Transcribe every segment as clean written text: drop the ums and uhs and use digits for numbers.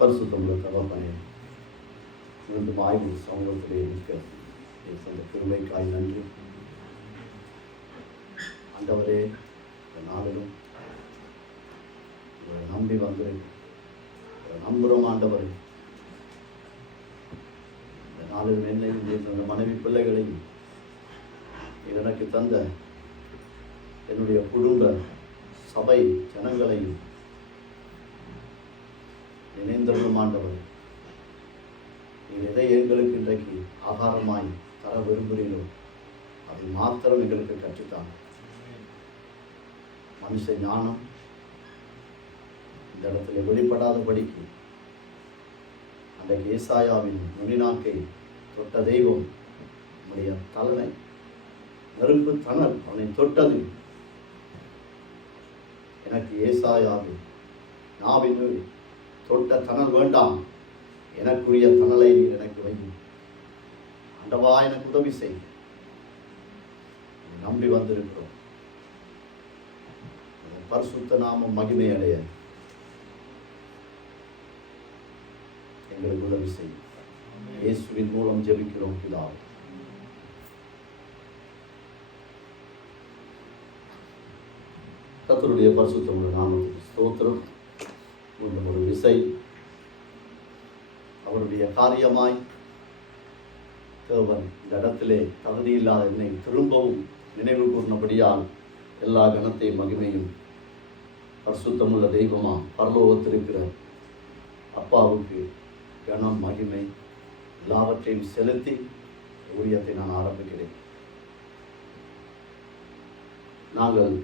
பரிசுத்தமுள்ள தகப்பனே, மீண்டும் ஆய்வு சமூகத்திலே இருக்க அந்த கிருபைக்காய் நன்றி. ஆண்டவரே, இந்த நாளிலும் நம்பி வந்திருக்கு, நம்புகிறோம் ஆண்டவரே. இந்த நாளிலும் என்னையும் அந்த மனைவி பிள்ளைகளையும் எனக்கு தந்த என்னுடைய குடும்ப சபை ஜனங்களையும் நினைந்தருளும் ஆண்டவரே. நீங்கள் எதை எங்களுக்கு இன்றைக்கு ஆகாரமாய் தர விரும்புகிறீர்களோ அதை மாத்திரம் எங்களுக்கு கற்றுத்தாங்க. மனுஷ ஞானம் இந்த இடத்துல வெளிப்படாதபடிக்கு அன்றைக்கு ஏசாயாவின் நுனிநாக்கை தொட்ட தெய்வம் நம்முடைய தலைமை நெருப்பு தணல் அவனை தொட்டது. எனக்கு ஏசாயாவின் நாவின் தொட்ட தணல் வேண்டாம், எனக்குரிய தணலை நீர் எனக்கு வையும். ஆண்டவா, எனக்கு உதவி செய். நம்பி வந்திருக்கிறோம். பரிசுத்த நாமம் மகிமை அடைய எங்களுக்கு உதவி செய். இயேசுவின் மூலம் ஜெபிக்கிறோம் பிதாவே. கர்த்தருடைய பரிசுத்தமுள்ள நாமத்துக்கு ஸ்தோத்திரம். ஒரு விசை அவருடைய காரியமாய் தேவன் இந்த இடத்திலே தகுதியில்லாத என்னை திரும்பவும் நினைவு கூர்ந்தபடியால் எல்லா கனத்தையும் மகிமையும் பரிசுத்தமுள்ள தெய்வமா பரலோகத்திருக்கிற அப்பாவுக்கு கனம் மகிமை எல்லாவற்றையும் செலுத்தி ஊழியத்தை நான் ஆரம்பிக்கிறேன். நாங்கள்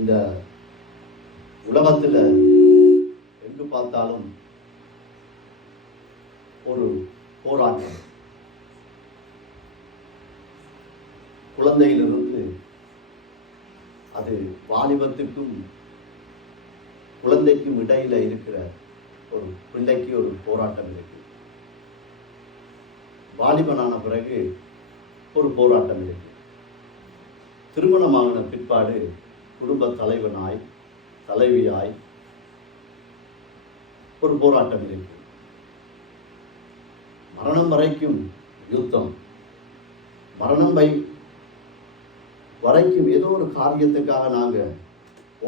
இந்த உலகத்தில் எங்கு பார்த்தாலும் ஒரு போராட்டம். குழந்தையிலிருந்து அது வாலிபத்துக்கும் குழந்தைக்கும் இடையில இருக்கிற ஒரு பிள்ளைக்கு ஒரு போராட்டம் இருக்கு. வாலிபனான பிறகு ஒரு போராட்டம் இருக்கு. திருமணமாகின பிற்பாடு குடும்ப தலைவனாய் தலைவியாய் ஒரு போராட்டம் இருக்கு. மரணம் வரைக்கும் யுத்தம். மரணம் வரைக்கும் ஏதோ ஒரு காரியத்துக்காக நாங்கள்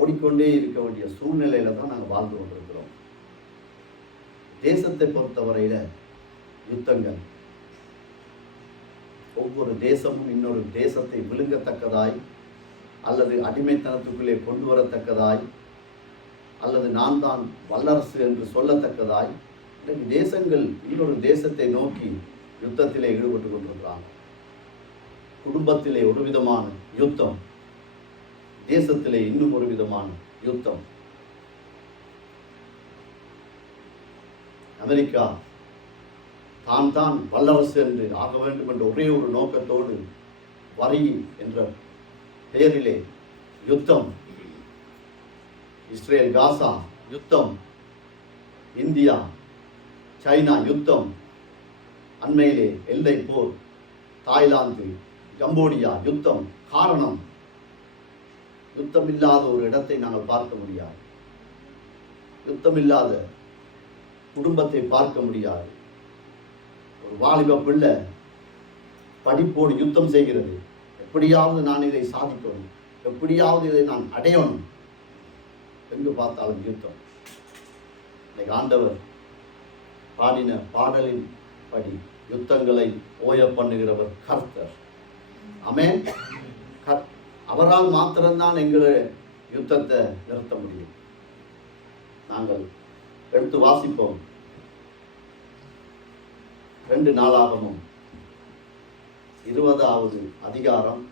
ஓடிக்கொண்டே இருக்க வேண்டிய சூழ்நிலையில தான் நாங்கள் வாழ்ந்து கொண்டிருக்கிறோம். தேசத்தை பொறுத்தவரையில யுத்தங்கள். ஒவ்வொரு தேசமும் இன்னொரு தேசத்தை விழுங்கத்தக்கதாய் அல்லது அடிமைத்தனத்துக்குள்ளே கொண்டு வரத்தக்கதாய் அல்லது நான் தான் வல்லரசு என்று சொல்லத்தக்கதாய் இன்றைக்கு தேசங்கள் இன்னொரு தேசத்தை நோக்கி யுத்தத்திலே ஈடுபட்டு கொண்டிருக்கிறாங்க. குடும்பத்திலே ஒரு விதமான யுத்தம், தேசத்திலே இன்னும் ஒரு விதமான யுத்தம். அமெரிக்கா தான் வல்லரசு என்று ஆக வேண்டும் என்ற ஒரே ஒரு நோக்கத்தோடு வரி என்ற பெயரிலே யுத்தம். இஸ்ரேல் காசா யுத்தம், இந்தியா சைனா யுத்தம், அண்மையிலே எல்லை போர், தாய்லாந்து கம்போடியா யுத்தம். காரணம், யுத்தமில்லாத ஒரு இடத்தை நாங்கள் பார்க்க முடியாது. யுத்தமில்லாத குடும்பத்தை பார்க்க முடியாது. ஒரு வாலிப பிள்ளை படிப்போடு யுத்தம் செய்கிறது. எப்படியாவது நான் இதை சாதிக்கணும், எப்படியாவது இதை நான் அடையணும். எங்கு பார்த்தாலும் யுத்தம். இன்னைக்கு ஆண்டவர் பாடின பாடலின் படி யுத்தங்களை ஓய பண்ணுகிறவர் கர்த்தர். ஆமென். அவரால் மாத்திரம்தான் எங்களை யுத்தத்தை நிறுத்த முடியும். நாங்கள் எடுத்து வாசிப்போம். 2 நாளாகமும் 20வது அதிகாரம்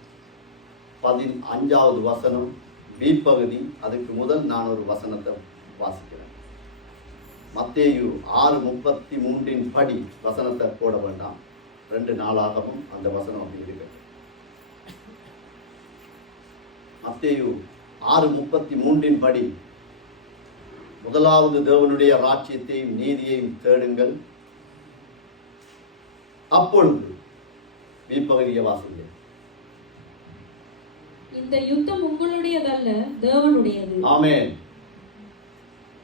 15வது வசனம் பி பகுதி. அதுக்கு முதல் நான் ஒரு வசனத்தை வாசிக்கிறேன். மத்தேயு 6:33 படி வசனத்தை போட வேண்டாம். 2 நாளாகவும் அந்த வசனம் அப்படி இருக்கு. மத்தேயு 6:33 படி, முதலாவது தேவனுடைய ராஜ்யத்தையும் நீதியையும் தேடுங்கள், அப்பொழுது மீட்பகதியை வாசிங்க. இந்த யுத்தம் உங்களுடையதல்ல, தேவனுடையது. ஆமென்.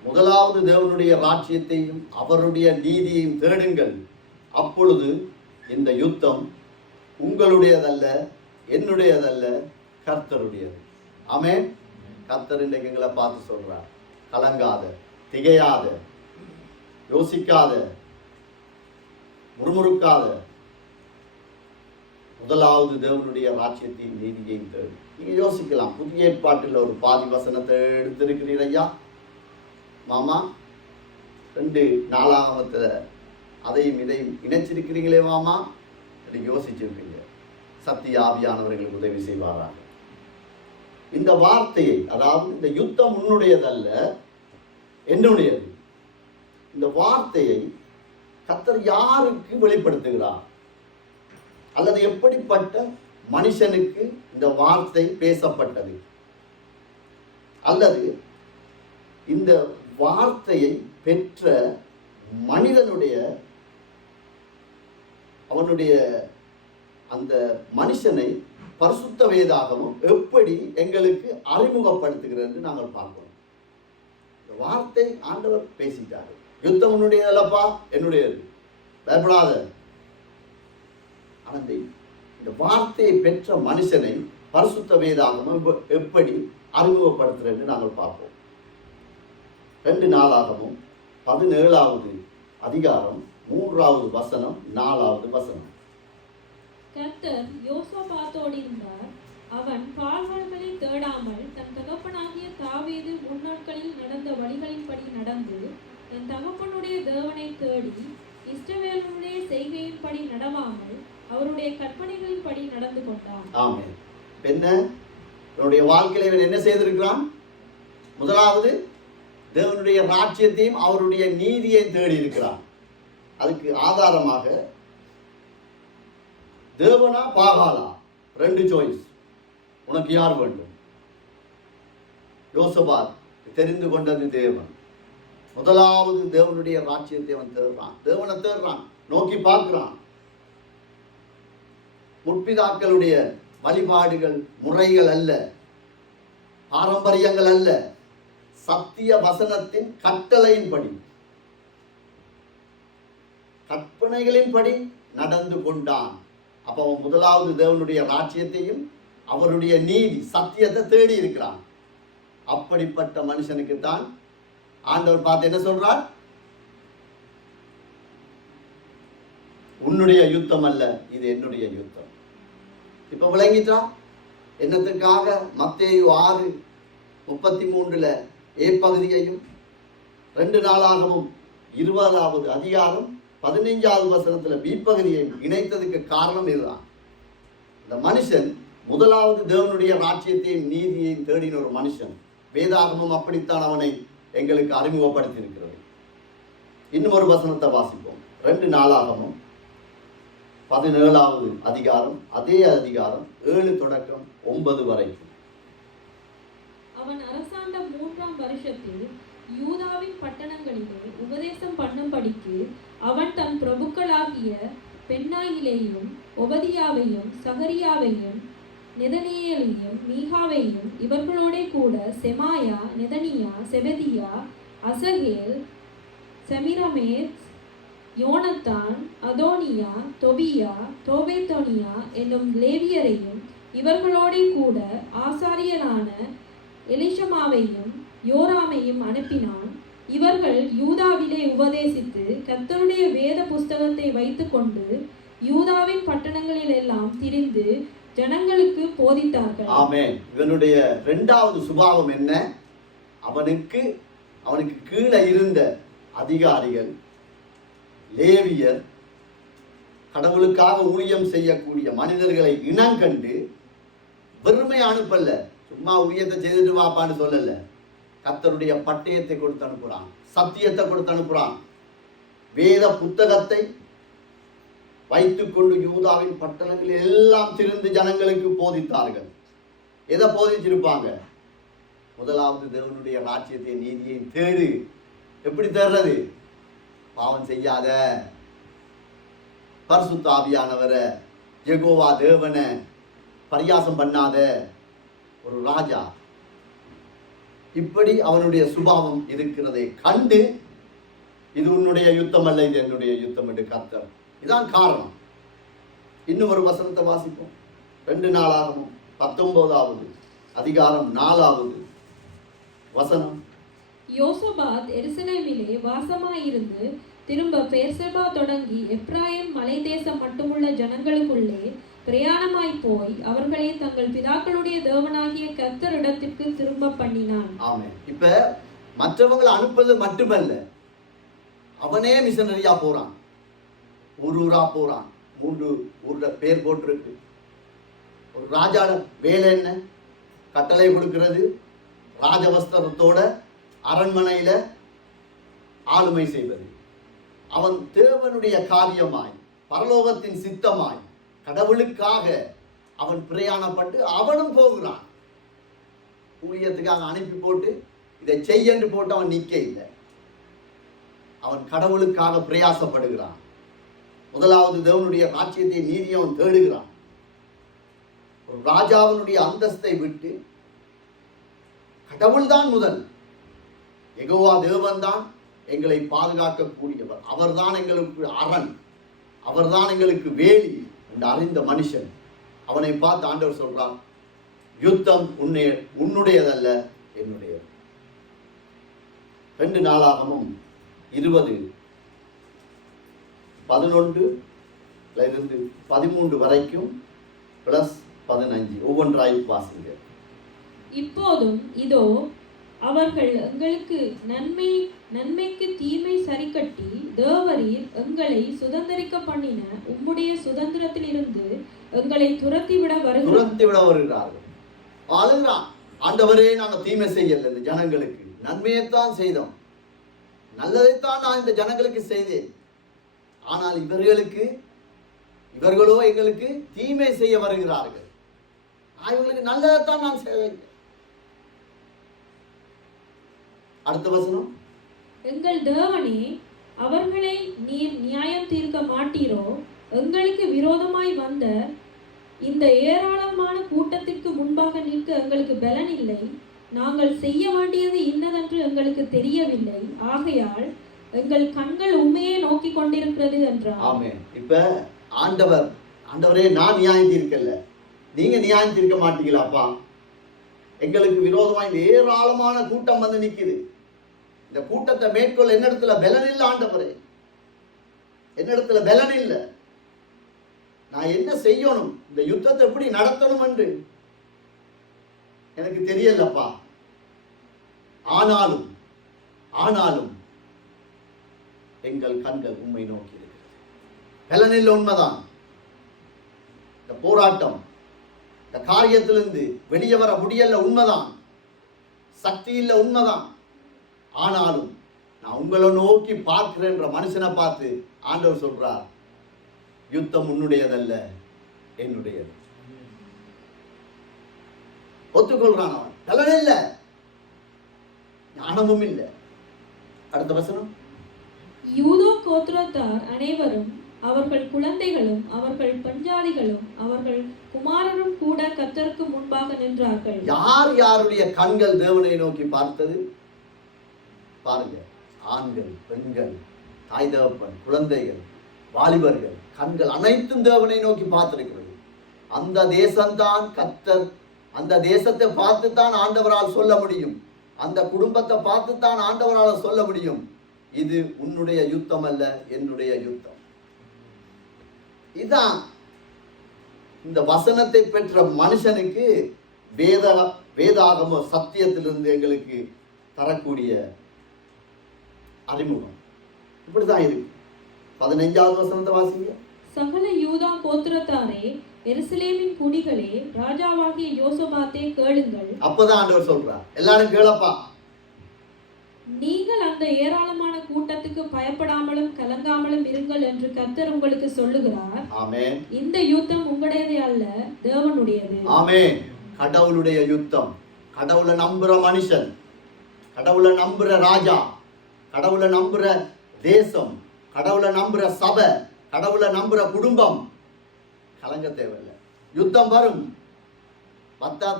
முதலாவது தேவனுடைய ராஜ்யத்தையும் அவருடைய நீதியையும் தேடுங்கள். அப்பொழுது இந்த யுத்தம் உங்களுடையதல்ல, என்னுடையதல்ல, கர்த்தருடையது. ஆமென். கர்த்தர் இன்றைக்கு எங்களை பார்த்து சொல்றார், கலங்காத, திகையாத, யோசிக்காத, முறுமுறுக்காத, முதலாவது தேவனுடைய ராஜ்யத்தையும் நீதியையும் தேடு. நீங்க யோசிக்கலாம், புதிய ஏற்பாட்டில் ஒரு பாதி வசனத்தை எடுத்திருக்கிறீர் ஐயா மாமா, 2 நாளாகமத்தில் அதையும் இதையும் இணைச்சிருக்கிறீங்களே மாமா, அப்படி யோசிச்சிருப்பீங்க. சத்திய ஆவியானவர்களுக்கு உதவி செய்வாராக. இந்த வார்த்தையை, அதாவது இந்த யுத்தம் உன்னுடையதல்ல, என்னுடையது, இந்த வார்த்தையை கர்த்தர் யாருக்கு வெளிப்படுத்துகிறார், அல்லது எப்படிப்பட்ட மனுஷனுக்கு இந்த வார்த்தை பேசப்பட்டது, அல்லது இந்த வார்த்தையை பெற்ற மனிதனுடைய அவனுடைய அந்த மனுஷனை பரிசுத்த வேதாகமும் எப்படி எங்களுக்கு அறிமுகப்படுத்துகிறது நாங்கள் பார்க்கிறோம். இந்த வார்த்தை ஆண்டவர் பேசிட்டாரு. யுத்தம் உன்னுடையதல்லப்பா, என்னுடையது, பயப்படாத. ஆனால் இந்த வார்த்தையை பெற்ற மனுஷனை பரிசுத்த வேதாகமும் எப்படி அறிமுகப்படுத்துறது நாங்கள் பார்ப்போம். 2 நாளாகமும் 17வது அதிகாரம் 3வது வசனம் 4வது வசனம். கர்த்தர் யோசபாத்தோடு இருந்தார். அவன் பாழ்வர்களை தேடாமல் தன் தகப்பனாகிய தாவீது முன்னாட்களில் நடந்த வழிகளின்படி நடந்து தன் தகப்பனுடைய தேவனை தேடி இஸ்ரவேலுடைய செய்கையின்படி நடவாமல் அவருடைய கற்பனைகளின்படி நடந்து கொண்டான். ஆமென். என்ன அவருடைய வாழ்க்கையில இவன் என்ன செய்திருக்கிறான்? முதலாவது தேவனுடைய ராஜ்யத்தையும் அவருடைய நீதியை தேடி இருக்கிறான். அதுக்கு ஆதாரமாக தேவனா பாகாலா 2 சாய்ஸ். உனக்கு யார் வேண்டும்? யோசபாத் தெரிந்து கொண்டது தேவன். முதலாவது தேவனுடைய ராஜ்யத்தை அவன் தேடுறான், தேவனை தேடுறான், நோக்கி பார்க்கிறான். முற்பிதாக்களுடைய வழிபாடுகள் முறைகள் அல்ல, பாரம்பரியங்கள் அல்ல, சத்திய வசனத்தின் கட்டளையின்படி கற்பனைகளின்படி நடந்து கொண்டான். அப்ப அவன் முதலாவது தேவனுடைய ராஜ்யத்தையும் அவருடைய நீதி சத்தியத்தை தேடி இருக்கிறான். அப்படிப்பட்ட மனுஷனுக்கு தான் ஆண்டவர் பார்த்து என்ன சொல்றார்? உன்னுடைய யுத்தம் அல்ல, இது என்னுடைய யுத்தம். இப்ப விளங்கிட்டா? என்னத்துக்காக மத்தேயு 6:33 ஏ பகுதியையும் 2 நாளாகமும் 20வது அதிகாரம் 15வது வசனத்தில் பி பகுதியையும் இணைத்ததுக்கு காரணம் இதுதான். இந்த மனுஷன் முதலாவது தேவனுடைய ராஜ்யத்தையும் நீதியையும் தேடின ஒரு மனுஷன். வேதாகமும் அப்படித்தான் அவனை எங்களுக்கு அறிமுகப்படுத்தி இருக்கிறது. இன்னும் ஒரு வசனத்தை வாசிப்போம். 2 நாளாகமும் 17வது அதிகாரம், அதே அதிகாரம் 7 தொடக்கம் 9 வரைக்கும். அவன் அரசாண்ட 3ஆம் வருஷத்தில் யூதாவின் பட்டணங்களிலே உபதேசம் பண்ணும்படிக்கு அவன் தன் பிரபுக்களாகிய பென்னாயிலேயும் ஒபதியாவையும் சகரியாவையும் நெதனியேலையும் மீகாவையும் இவர்களோட கூட செமாயா, நெதனியா, செபதியா, அசகேல், செமிரமேத், யோனத்தான், அதோனியா, தொபியா, தோபேத்தோனியா என்னும் லேவியரையும் இவர்களோட கூட ஆசாரியனான எலிஷமாவையும் யோராமையும் அனுப்பினான். இவர்கள் யூதாவிலே உபதேசித்து கர்த்தருடைய வேத புஸ்தகத்தை வைத்துக்கொண்டு யூதாவின் பட்டணங்களில் எல்லாம் திரிந்து ஜனங்களுக்கு போதித்தார்கள். ஆமென். இவனுடைய 2வது சுபாவம் என்ன? அவனுக்கு கீழே இருந்த அதிகாரிகள், லேவியர், கடவுளுக்காக ஊழியம் செய்யக்கூடிய மனிதர்களை இனங்கண்டு வெறுமை அனுப்பல்ல, சும்மா ஊழியத்தை செய்துட்டு வாப்பான்னு சொல்லல. கர்த்தருடைய பட்டயத்தை கொடுத்து அனுப்புறான், சத்தியத்தை கொடுத்து அனுப்புறான். வேத புத்தகத்தை வைத்துக்கொண்டு யூதாவின் பட்டணங்களில் எல்லாம் திரிந்து ஜனங்களுக்கு போதித்தார்கள். எதை போதிச்சிருப்பாங்க? முதலாவது தேவனுடைய ராஜ்யத்தை நீதியை தேடு. எப்படி தேடுறது? பாவம் செய்யாத, பரிசுத்த ஆவியானவரை, யெகோவா தேவனை பரியாசம் பண்ணாத ஒரு ராஜா, இப்படி அவனுடைய சுபாவம் இருக்கிறதை கண்டு, இது உன்னுடைய யுத்தம் அல்ல, இது என்னுடைய யுத்தம் என்று கர்த்தர். இதான் காரணம். இன்னும் ஒரு வசனத்தை வாசிப்போம். 2 நாளாகமம் 19வது அதிகாரம் 4வது வசனம். யோசபாத் எருசலேமிலே வாசமாயிருந்து திரும்ப பெர்செபா தொடங்கி எப்ராயிம் மலை தேசம் மட்டுமுள்ள ஜனங்களுக்குள்ளே பிரயாணமாய் போய் அவர்களை தங்கள் பிதாக்களுடைய தேவனாகிய கர்த்தரிடத்திற்கு திரும்ப பண்ணினான். ஆமென். இப்ப மற்றவங்களை அனுப்புவது மட்டுமல்ல, அவனே மிஷனரியா போறான், ஊரா போறான். 3 ஊர்ல பேர் போட்டிருக்கு. ஒரு ராஜாட வேலை என்ன? கட்டளை கொடுக்கிறது, ராஜவஸ்திரத்தோட அரண்மனையில ஆளுமை செய்வது. அவன் தேவனுடைய காரியமாய், பரலோகத்தின் சித்தமாய், கடவுளுக்காக அவன் பிரயாணப்பட்டு அவனும் போகிறான். ஊழியத்துக்காக அனுப்பி போட்டு இதை செய்யன்று போட்டு அவன் நிற்க இல்லை. அவன் கடவுளுக்காக பிரயாசப்படுகிறான். முதலாவது தேவனுடைய ராஜ்யத்தை, நீதியை அவன் தேடுகிறான். ஒரு ராஜாவினுடைய அந்தஸ்தை விட்டு கடவுள் தான் முதல், யெகோவா தேவன் தான் எங்களை பாதுகாக்கக்கூடியவர், அவர்தான் எங்களுக்கு அரண், அவர்தான் எங்களுக்கு வேலி என்று அறிந்த மனுஷன். அவனை பார்த்து ஆண்டவர் சொல்றான், யுத்தம் உன்னுடையதல்ல, என்னுடையது. 2 நாளாகமும் 20:11 வரைக்கும் +15 ஒவ்வொன்றாய் வாசிங்க. இப்போதும் இதோ அவர்கள் எங்களுக்கு நன்மைக்கு தீமை சரிக்கட்டி தேவரீர் எங்களை சுதந்திரிக்க பண்ணின உம்முடைய சுதந்திரத்திலிருந்து எங்களை துரத்திவிட வருகிறார்கள். ஆளுகிறான், ஆண்டவரே நாங்கள் தீமை செய்யல, இந்த ஜனங்களுக்கு நன்மையைத்தான் செய்தோம், நல்லதைத்தான் நான் இந்த ஜனங்களுக்கு செய்தேன். ஆனால் இவர்களோ எங்களுக்கு தீமை செய்ய வருகிறார்கள். இவங்களுக்கு நல்லதைத்தான் நான் செய்வேன். அடுத்த வசனம். எங்கள் தேவனே, அவர்களை நீர் நியாயம் தீர்க்க மாட்டீரோ? எங்களுக்கு விரோதமாய் வந்த இந்த ஏராளமான கூட்டத்திற்கு முன்பாக நிற்க எங்களுக்கு பலன் இல்லை. நாங்கள் செய்ய வேண்டியது இன்னதென்று எங்களுக்கு தெரியவில்லை. ஆகையால் எங்கள் கண்கள் உண்மையே நோக்கி கொண்டிருக்கிறது என்றார். ஆமென். இப்ப ஆண்டவரே, நான் நியாயம் தீர்க்கல, நீங்க நியாயம் தீர்க்க மாட்டீங்களாப்பா? எங்களுக்கு விரோதமா இந்த ஏராளமான கூட்டம் வந்து நிக்குது. இந்த கூட்டத்தை மேற்கொள்ள என்னிடத்துல பலன் இல்லை ஆண்டவரே, என்னிடத்துல பலன் இல்லை. நான் என்ன செய்யணும், இந்த யுத்தத்தை எப்படி நடத்தணும் என்று எனக்கு தெரியலப்பா. ஆனாலும் எங்கள் கண்கள் உண்மை நோக்கி இருக்கிறது. பலன் இல்லை, உண்மைதான். இந்த போராட்டம், இந்த காரியத்திலிருந்து வெளியே வர முடியல, உண்மைதான். சக்தி இல்லை, உண்மைதான். ஆனாலும் நான் உங்களை நோக்கி பார்க்கிறேன்ற மனுஷனை பார்த்து ஆண்டவர் சொல்றார், யுத்தம் உன்னுடையதல்ல, என்னுடையது. ஒத்துக்கொள்றான் அவன். பலன் இல்லை, ஞானமும் இல்லை. அடுத்த வசனம். யூதா கோத்திரத்தார் அனைவரும், அவர்கள் குழந்தைகளும் அவர்கள் பெண்ஜாதிகளும் அவர்கள் குமாரரும் கூட கர்த்தருக்கு முன்பாக நின்றார்கள். யாருடைய கண்கள் தேவனை நோக்கி பார்த்தது பாருங்க. ஆண்கள், பெண்கள், தாய் தகப்பன், குழந்தைகள், வாலிபர்கள், கண்கள் அனைத்தும் தேவனை நோக்கி பார்த்திருக்கிறது. அந்த தேசம்தான் கர்த்தர், அந்த தேசத்தை பார்த்து தான் ஆண்டவரால் சொல்ல முடியும், அந்த குடும்பத்தை பார்த்து தான் ஆண்டவரால் சொல்ல முடியும், இது உன்னுடைய யுத்தம் அல்ல, என்னுடைய யுத்தம். இதான் இந்த வசனத்தை பெற்ற மனுஷனுக்கு வேதாகம சத்தியத்திலிருந்து எங்களுக்கு தரக்கூடிய அறிமுகம் இப்படிதான் இருக்கு. 15வது வசனத்தை வாசிங்க. சகல யூதா கோத்திரத்தாரே, எருசலேமின் குடிகளே, ராஜாவாகிய யோசபாத்தே கேளுங்கள். அப்பதான் ஆண்டவர் சொல்றார், எல்லாரும் கேளப்பா. நீங்கள் அந்த ஏராளமான கூட்டத்துக்கு பயப்படாமலும் கலங்காமலும் இருங்கள் என்று கர்த்தர் உங்களுக்கு சொல்லுகிறார். ஆமென். இந்த யுத்தம் உங்களுடையதே அல்ல, தேவனுடையது. ஆமென். கடவுளுடைய யுத்தம். கடவுளை நம்புற மனுஷன், கடவுளை நம்புற ராஜா, கடவுளை நம்புற தேசம், கடவுளை நம்புற சபை, கடவுளை நம்புற குடும்பம் கலங்க தேவையில்லை. யுத்தம் வரும், வந்தா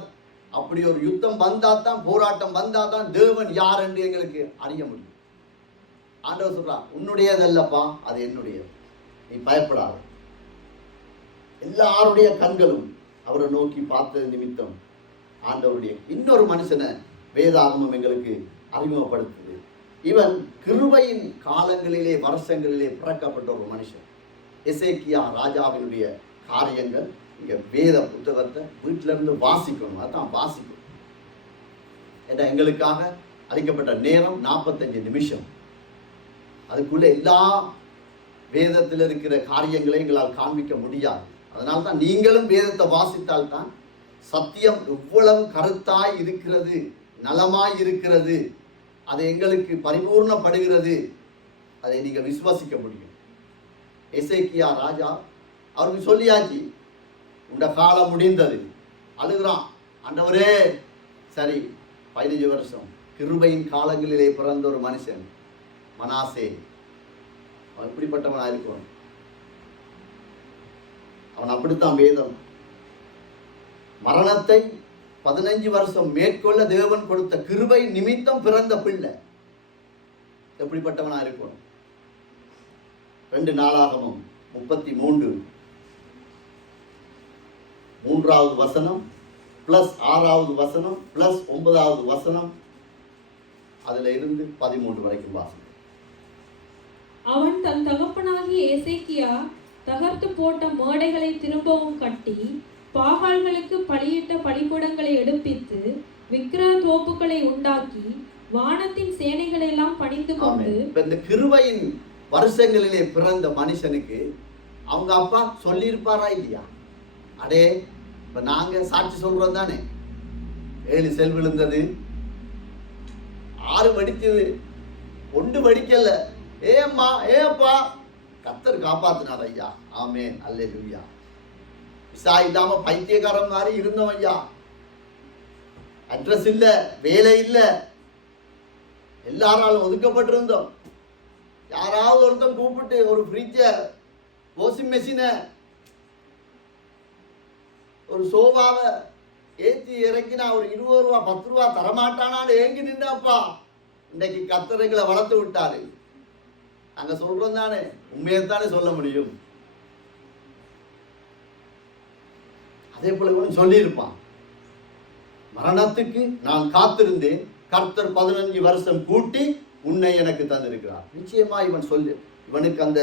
அப்படி ஒரு யுத்தம் வந்தா தான், போராட்டம் வந்தா தான் தேவன் யார் என்று எங்களுக்கு அறிய முடியும். ஆண்டவர் சொல்றான், உன்னுடையதல்லப்பா, அது என்னுடையது, நீ பயப்படாத. எல்லாருடைய கண்களும் அவரை நோக்கி பார்த்தது நிமித்தம் ஆண்டவருடைய இன்னொரு மனுஷனை வேதாகமம் எங்களுக்கு அறிமுகப்படுத்துது. இவன் கிருபையின் காலங்களிலே வருஷங்களிலே பிறக்கப்பட்ட ஒரு மனுஷன். எசேக்கியா ராஜாவினுடைய காரியங்கள் இங்க வேத புத்தகத்தை வீட்டில இருந்து வாசிக்கணும். அதான் வாசிக்கணும். ஏன்னா எங்களுக்காக அளிக்கப்பட்ட நேரம் 45 நிமிஷம். அதுக்குள்ள எல்லா வேதத்தில் இருக்கிற காரியங்களை எங்களால் காண்பிக்க முடியாது. அதனால தான் நீங்களும் வேதத்தை வாசித்தால் தான் சத்தியம் எவ்வளவு கருத்தாய் இருக்கிறது, நலமாய் இருக்கிறது, அது எங்களுக்கு பரிபூர்ணப்படுகிறது, அதை நீங்க விசுவாசிக்க முடியும். எசேக்கியா ராஜா அவருக்கு சொல்லியாச்சு, உண்ட காலம் முடிந்தது. அழுகிறான், ஆண்டவரே. சரி, 15 வருஷம் கிருபையின் காலங்களிலே பிறந்த ஒரு மனுஷன் மனாசே, அவன் இப்படிப்பட்டவனாக இருக்கும். அவன் அப்படித்தான் வேதம் மரணத்தை 15 வருஷம் மேற்கொள்ள தேவன் கொடுத்த கிருபை நிமித்தம் பிறந்த பிள்ளை எப்படிப்பட்டவனா இருக்கும். 2 நாளாகமம் 33 3வது வசனம் பிளஸ் 6வது வசனம் பிளஸ் 9வது வசனம், அதுல இருந்து 13 வரைக்கும் வாசனம். அவன் தன் தகப்பனாகிய எசேக்கியா தகர்த்து போட்ட மேடைகளை திரும்பவும் கட்டி, பாகால்களுக்கு பலியிட்ட பலிபீடங்களை எடுப்பித்து, விக்கிரக தோப்புகளை உண்டாக்கி, வானத்தின் சேனைகளை எல்லாம் பணிந்து கொண்டு. இந்த கிருபையின் வருஷங்களிலே பிறந்த மனுஷனுக்கு அவங்க அப்பா சொல்லியிருப்பாரா இல்லையா? அடே, இப்ப நாங்க சாட்சி சொல்றோம் தானே, 7 செல் விழுந்தது, 6 வடிச்சது, 1 வடிக்கல. ஏம்மா ஏப்பா, கர்த்தர் காப்பாத்தினார் ஐயா. ஆமென், அல்லேலூயா. விசா இல்லாம பைத்தியக்காரன் மாதிரி இருந்தோம் ஐயா. அட்ரஸ் இல்ல, வேலை இல்ல, எல்லாராலும் ஒதுக்கப்பட்டிருந்தோம். யாராவது ஒருத்தன் கூப்பிட்டு ஒரு ஃப்ரிட்ஜ, வாஷிங் மெஷினை, ஒரு சோபாவை ஏற்றி இறக்கினா ஒரு 20 ரூபா 10 ரூபா தரமாட்டானான்னு ஏங்கி நின்றாப்பா. இன்னைக்கு கர்த்தரைகளை வளர்த்து விட்டாரு. அங்க சொல்றோம் தானே, உண்மையைத்தானே சொல்ல முடியும். அதே போல சொல்லியிருப்பான், மரணத்துக்கு நான் காத்திருந்தேன், கர்த்தர் 15 வருஷம் கூட்டி உன்னை எனக்கு தந்திருக்கிறார். நிச்சயமா இவனுக்கு அந்த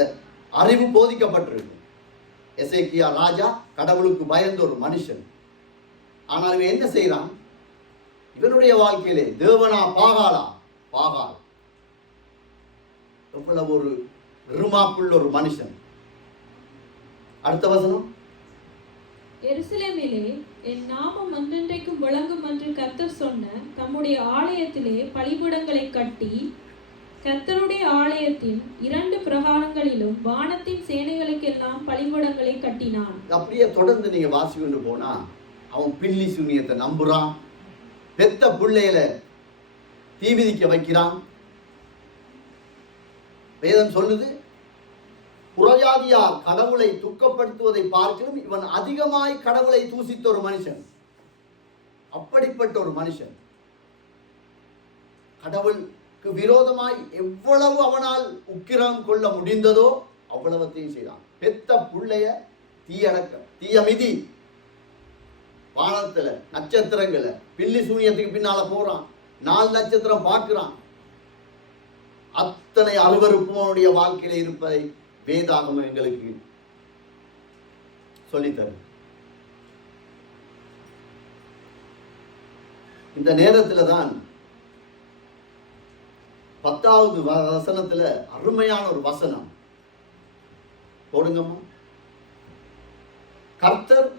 அறிவு போதிக்கப்பட்டிருக்கு. எசேக்கியா ராஜா கடவுளுக்கு பயந்த ஒரு மனுஷன். ஆனால் இவன் என்ன செய்யறான்? இவனுடைய வாழ்க்கையிலே தேவனா பாகாலா? பாகால் எவ்வளவு ஒரு இருமாப்புள்ள ஒரு மனுஷன். அடுத்த வசனம், எருசலேமிலே என் நாமம் என்றென்றைக்கும் விளங்கும் என்று கர்த்தர் சொன்ன தம்முடைய ஆலயத்திலே பலிபீடங்களை கட்டி, கர்த்தருடைய ஆலயத்தின் 2 பிரகாரங்களிலும் வானத்தின் சேனைகளுக்கெல்லாம் பலிபீடங்களை கட்டினான். அப்படியே தொடர்ந்து நீங்க வாசி கொண்டு போனா, அவன் பில்லி சூனியத்தை நம்புறான், பெத்த பிள்ளையில தீ மிதிக்க வைக்கிறான். வேதம் சொல்லுது, புறஜாதியார் கடவுளை துக்கப்படுத்துவதை பார்க்கிலும் இவன் அதிகமாய் கடவுளை தூசித்த ஒரு மனுஷன். அப்படிப்பட்ட ஒரு மனுஷன் கடவுளுக்கு விரோதமாய் எவ்வளவு அவனால் உக்கிரம் கொள்ள முடிந்ததோ அவ்வளவத்தையும் செய்தான். பெத்த புள்ளைய தீயமிதி, வானத்துல நட்சத்திரங்களை, பில்லி சூனியத்துக்கு பின்னால போறான், 4 நட்சத்திரம் பார்க்கிறான். அத்தனை அருவருப்பும் அவனுடைய வாழ்க்கையில இருப்பதை வேதாகமம் எங்களுக்கு சொல்லித்தரும். இந்த நேரத்துல தான் 10வது வசனத்துல அருமையான ஒரு வசனம் போடுங்கம்மா. கர்த்தர்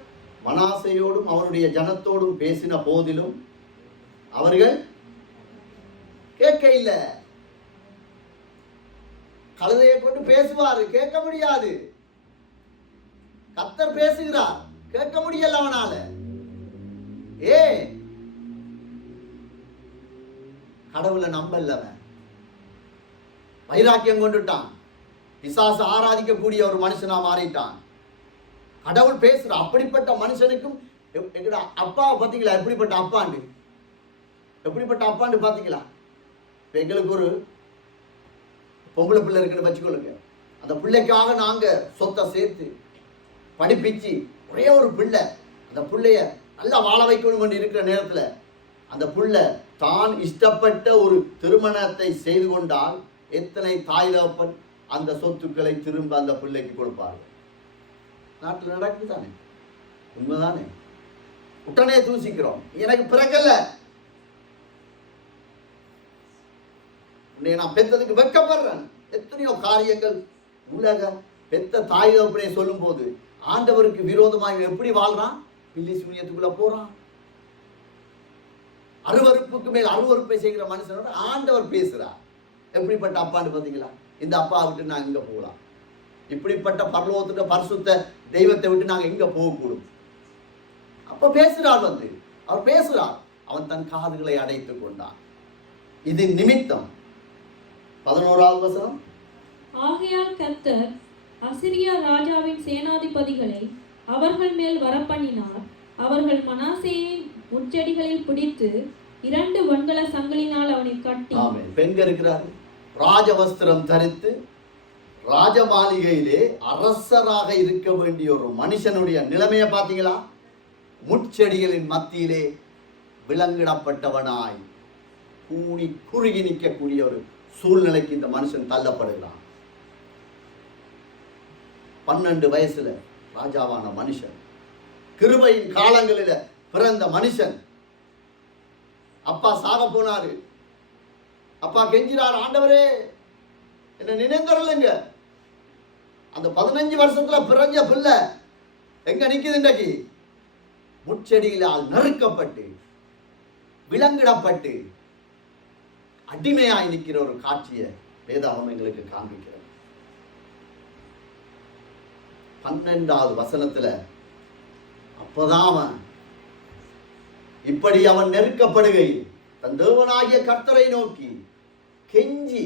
மனாசையோடும் அவருடைய ஜனத்தோடும் பேசின போதிலும் அவர்கள் கேட்க இல்லை. கழுதையை கொண்டு பேசுவாரு, கேட்க முடியாது. கர்த்தர் பேசுகிறார், கேட்க முடியல அவனால. கடவுளை நம்பல, வைராக்கியம் கொண்டுட்டான். பிசாசு ஆராதிக்கக்கூடிய ஒரு மனுஷனா மாறிட்டான். கடவுள் பேசுற அப்படிப்பட்ட மனுஷனுக்கும் எங்கடா அப்பாவை பார்த்தீங்களா? எப்படிப்பட்ட அப்பாண்டு, எப்படிப்பட்ட அப்பாண்டு பார்த்தீங்களா? இப்போ எங்களுக்கு ஒரு பொம்பளை பிள்ளை இருக்குன்னு வச்சுக்கொள்ளுங்க. அந்த பிள்ளைக்காக நாங்கள் சொத்தை சேர்த்து படிப்பிச்சு ஒரே ஒரு பிள்ளை, அந்த பிள்ளைய நல்லா வாழ வைக்கணும் இருக்கிற நேரத்தில் அந்த பிள்ளை தான் இஷ்டப்பட்ட ஒரு திருமணத்தை செய்து கொண்டால் எத்தனை தாய் தகப்பன் அந்த சொத்துக்களை திரும்ப அந்த பிள்ளைக்கு கொடுப்பார்கள். நாட்டில் நடக்குது தானே, உண்மைதானே? உடனே தூசிக்கிறோம், எனக்கு பிறக்கல, நான் பெற்றதுக்கு வெட்கப்படுறேன். எத்தனையோ காரியங்கள் உலக பெத்த தாய் தகப்பனே சொல்லும் போது ஆண்டவருக்கு விரோதமாக எப்படி வாழ்றான்? பில்லி சூனியத்துக்குள்ள போறான். அருவருப்புக்கு மேல் அருவருப்பை செய்கிற மனுஷனோட ஆண்டவர் பேசுறார். எப்படிப்பட்ட அப்பான்னு பார்த்தீங்களா? இந்த அப்பா விட்டு நாங்கள் எங்க போகலாம்? இப்படிப்பட்ட பரலோகத்துக்கு பரிசுத்த தெய்வத்தை விட்டு நாங்கள் எங்க போகக்கூடும்? அப்ப பேசுறார், அவர் பேசுறார். அவன் தன் காதுகளை அடைத்துக் கொண்டான். இது நிமித்தம் 11வது வசனம், ஆகையால் கர்த்தர் அசிரியா ராஜாவின் சேனாதிபதிகளை அவர்கள் மேல் வரப்பண்ணினார். அவர்கள் மனாசேயின் முட்செடிகளில் பிடித்து 2 வெண்கல சங்கிலினால் அவனை கட்டி. பெண்கள் இருக்கிறார், ராஜவஸ்திரம் தரித்து ராஜ மாளிகையிலே அரசராக இருக்க வேண்டிய ஒரு மனுஷனுடைய நிலைமையை பார்த்தீங்களா? முட்செடிகளின் மத்தியிலே விலங்கிடப்பட்டவனாய் கூடி குறுகி நிற்கக்கூடிய ஒரு சூழ்நிலைக்கு இந்த மனுஷன் தள்ளப்படுகிறான். 12 வயசுல ராஜாவான மனுஷன், கிருபையின் காலங்களில பிறந்த மனுஷன். அப்பா சாக போனாரு, அப்பா கெஞ்சினார், ஆண்டவரே என்ன நினைந்தருளுங்க. அந்த 15 வருஷத்துல பிறந்த பிள்ளை எங்க நிக்குது இன்றைக்கு? முட்செடிகளால் நறுக்கப்பட்டு விலங்கிடப்பட்டு அடிமையாய் நிற்கிற ஒரு காட்சியை வேதாகமம் எங்களுக்கு காண்பிக்கிறது. 12வது வசனத்துல அப்பதான் அவன் இப்படி அவன் நெருக்கப்படுகையில் தன் தேவனாகிய கர்த்தரை நோக்கி கெஞ்சி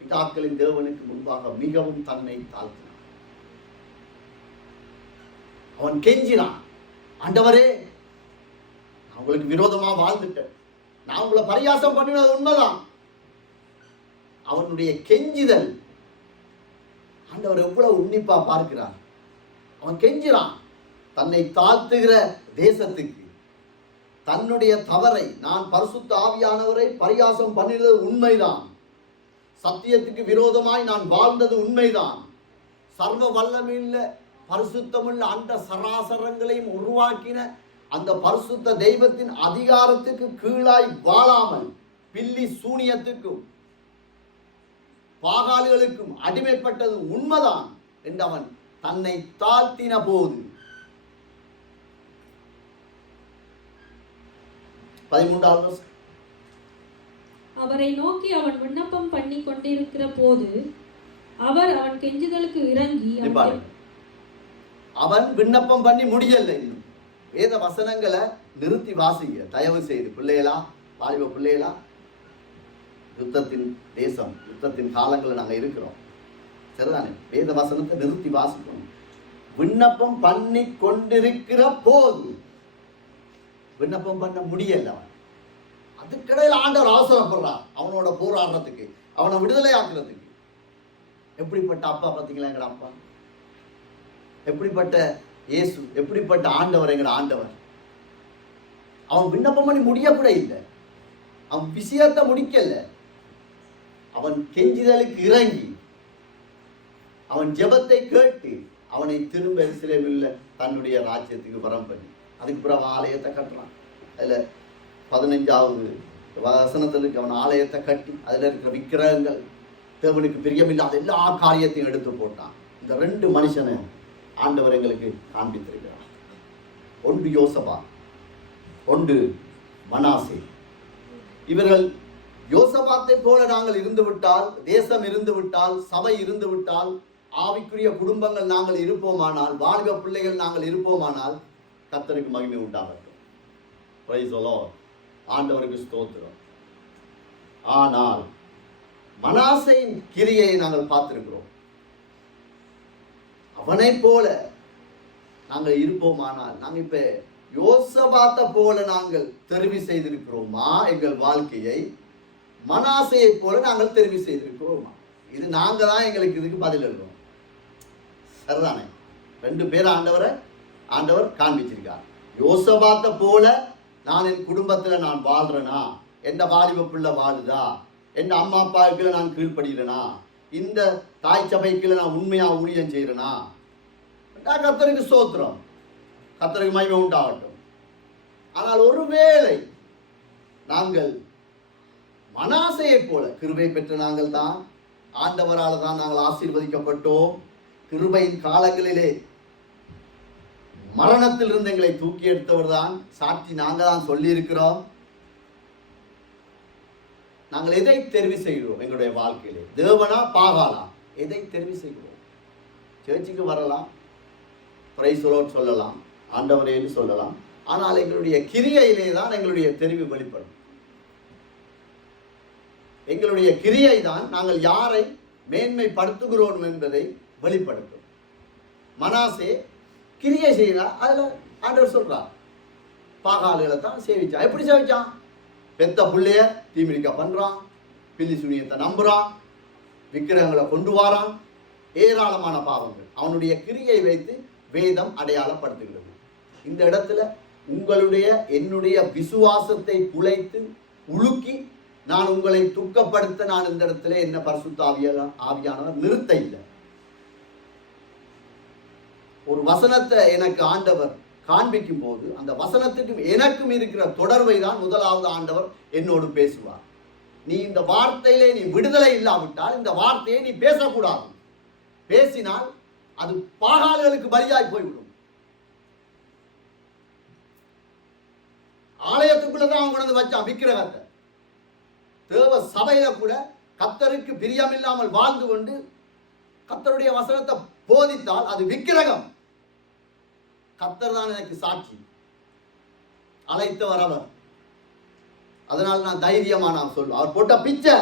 பிதாக்களின் தேவனுக்கு முன்பாக மிகவும் தன்னை தாழ்த்தினான். அவன் கெஞ்சினான், ஆண்டவரே நான் உங்களுக்கு விரோதமா வாழ்ந்துட்டேன், நான் உங்களை பரியாசம் பண்ணினது உண்மைதான். அவனுடைய கெஞ்சிதல் ஆண்டவர் எவ்வளவு உன்னிப்பா பார்க்கிறார். அவன் கெஞ்சிறான் தன்னை தாழ்த்துகிற தேசத்துக்கு, தன்னுடைய தவறை, நான் பரிசுத்த ஆவியானவரை பரியாசம் பண்ணினது உண்மைதான், சத்தியத்துக்கு விரோதமாய் நான் வாழ்ந்தது உண்மைதான், சர்வ வல்லமையுள்ள பரிசுத்தமுள்ள அந்த சராசரங்களையும் உருவாக்கின அந்த பரிசுத்த தெய்வத்தின் அதிகாரத்துக்கு கீழாய் வாழாமல் பில்லி சூனியத்துக்கும் பாகாளிகளுக்கும் அடிமைப்பட்டது உண்மைதான் என்று அவன் தன்னை தாழ்த்தின போது 13வது அவரை நோக்கி அவன் விண்ணப்பம் பண்ணி கொண்டிருக்கிற போது அவர் அவன் கெஞ்சுதலுக்கு இறங்கி. அவன் விண்ணப்பம் பண்ணி முடியல. இன்னும் வேத வசனங்களை நிறுத்தி வாசிங்க தயவு செய்து. பிள்ளைகளா, வாலிப பிள்ளைகளா, யுத்தத்தின் தேசம், யுத்தத்தின் காலங்களில் நாங்கள் இருக்கிறோம், சரிதானே? வேத வசனத்தை நிறுத்தி வாசிக்கணும். விண்ணப்பம் பண்ணி கொண்டிருக்கிற போது விண்ணப்பம் பண்ண முடியல. அவன் அதுக்கடையில் ஆண்டவர் அவசரப்படுறார் அவனோட போராடுறதுக்கு, அவனை விடுதலை ஆக்குறதுக்கு. எப்படிப்பட்ட அப்பா பார்த்தீங்களா எங்கட அப்பா? எப்படிப்பட்ட இயேசு, எப்படிப்பட்ட ஆண்டவர் எங்கட ஆண்டவர்? அவன் விண்ணப்பம் பண்ணி முடிய கூட இல்லை, அவன் விஷயத்தை முடிக்கல. அவன் கெஞ்சிதலுக்கு இறங்கி அவன் ஜெபத்தை கேட்டு அவனை திரும்ப எருசலேமில் தன்னுடைய ராஜ்யத்துக்கு வரம் பண்ணி அதுக்கு பிறகு ஆலயத்தை கட்டுறான். அதில் 15வது வசனத்தில் இருக்க அவன் ஆலயத்தை கட்டி அதில் இருக்கிற விக்கிரகங்கள், தேவனுக்கு பிரியமில்லாத எல்லா காரியத்தையும் எடுத்து போட்டான். இந்த 2 மனுஷனை ஆண்டவர் எங்களுக்கு காண்பித்திருக்கிறார். ஒன்று யோசபா, ஒன்று மனாசே. இவர்கள் யோசபாத்தை போல நாங்கள் இருந்து விட்டால், தேசம் இருந்து விட்டால், சபை இருந்து விட்டால், ஆவிக்குரிய குடும்பங்கள் நாங்கள் இருப்போமானால், வாலிப பிள்ளைகள் நாங்கள் இருப்போமானால் கர்த்தருக்கு மகிமை உண்டாகட்டும். Praise the Lord. ஆண்டவருக்கு ஸ்தோத்திரம். ஆனால் மனாசையின் கிரியை நாங்கள் பார்த்திருக்கிறோம். அவனை போல நாங்கள் இருப்போமானால், நாங்கள் இப்ப யோசபாத்தை போல நாங்கள் தெரிவு செய்திருக்கிறோமா எங்கள் வாழ்க்கையை? மனாசையை போல நாங்கள் தெரிவு செய்திருக்கிறோமா? இது நாங்க தான் எங்களுக்கு இதுக்கு பதில் எழுதுவோம். சரிதானே? 2 பேர் ஆண்டவர் காண்பிச்சிருக்கார். யோசபாத்தை போல நான் என் குடும்பத்தில் நான் வாழ்றேனா, என் வாலிப பிள்ளை வாழுதா, என் அம்மா அப்பாவுக்குள்ள நான் கீழ்ப்படுகிறேனா, இந்த தாய் சபைக்குள்ள நான் உண்மையா ஊழியம் செய்யறேனா? கர்த்தருக்கு ஸ்தோத்திரம், கர்த்தருக்கு மகிமை உண்டாகட்டும். ஆனால் ஒருவேளை நாங்கள் மனாசையை போல, கிருபை பெற்ற நாங்கள் தான், ஆண்டவரால் தான் நாங்கள் ஆசீர்வதிக்கப்பட்டோம். கிருபையின் காலங்களிலே மரணத்தில் இருந்து எங்களை தூக்கி எடுத்தவர் தான் சாட்சி நாங்கள் தான் சொல்லி இருக்கிறோம். நாங்கள் எதை தெரிவு செய்கிறோம் எங்களுடைய வாழ்க்கையிலே? தேவனா பாகாலா? எதை தெரிவு செய்கிறோம்? சர்ச்சுக்கு வரலாம், பிரைஸ் லார்ட் சொல்லலாம், ஆண்டவரேன்னு சொல்லலாம். ஆனால் எங்களுடைய கிரியையிலே தான் எங்களுடைய தெரிவு வெளிப்படும். எங்களுடைய கிரியை தான் நாங்கள் யாரை மேன்மைப்படுத்துகிறோம் என்பதை வெளிப்படுத்தும். மனாசே கிரியை செய்யலாம், அதுல ஆண்டவர் சொல்றார் பாகாலுகளை தான் சேவிச்சான். எப்படி சேவிச்சான்? பெத்த பிள்ளைய தீமிரிக்க பண்றான், பில்லி சுனியத்தை நம்புறான், விக்கிரகங்களை கொண்டு வாரான், ஏராளமான பாவங்கள் அவனுடைய கிரியை வைத்து வேதம் அடையாளப்படுத்துகிறது. இந்த இடத்துல உங்களுடைய என்னுடைய விசுவாசத்தை குலைத்து உலுக்கி நான் உங்களை துக்கப்படுத்த நான் இந்த இடத்துல என்ன பரிசுத்த ஆவியானவர் நிறுத்த இல்லை. ஒரு வசனத்தை எனக்கு ஆண்டவர் காண்பிக்கும் போது அந்த வசனத்துக்கும் எனக்கும் இருக்கிற தொடர்பை தான் முதலாவது ஆண்டவர் என்னோடு பேசுவார். நீ இந்த வார்த்தையிலே நீ விடுதலை இல்லாவிட்டால் இந்த வார்த்தையை நீ பேசக்கூடாது. பேசினால் அது பாகால்களுக்கு பலியாய் போய்விடும். ஆலயத்துக்குள்ளதான் அவன் கொண்டு வச்சான் விக்கிரகத்தை. தேவ சபையில கூட கர்த்தருக்கு பிரியமில்லாமல் வாழ்ந்து கொண்டு கர்த்தருடைய வசனத்தை போதித்தால் அது விக்கிரகம். கர்த்தர் தான் எனக்கு சாட்சி, அழைத்தவர் அவர். அதனால் நான் தைரியமா நான் சொல்லுவேன், அவர் போட்ட பிச்சை.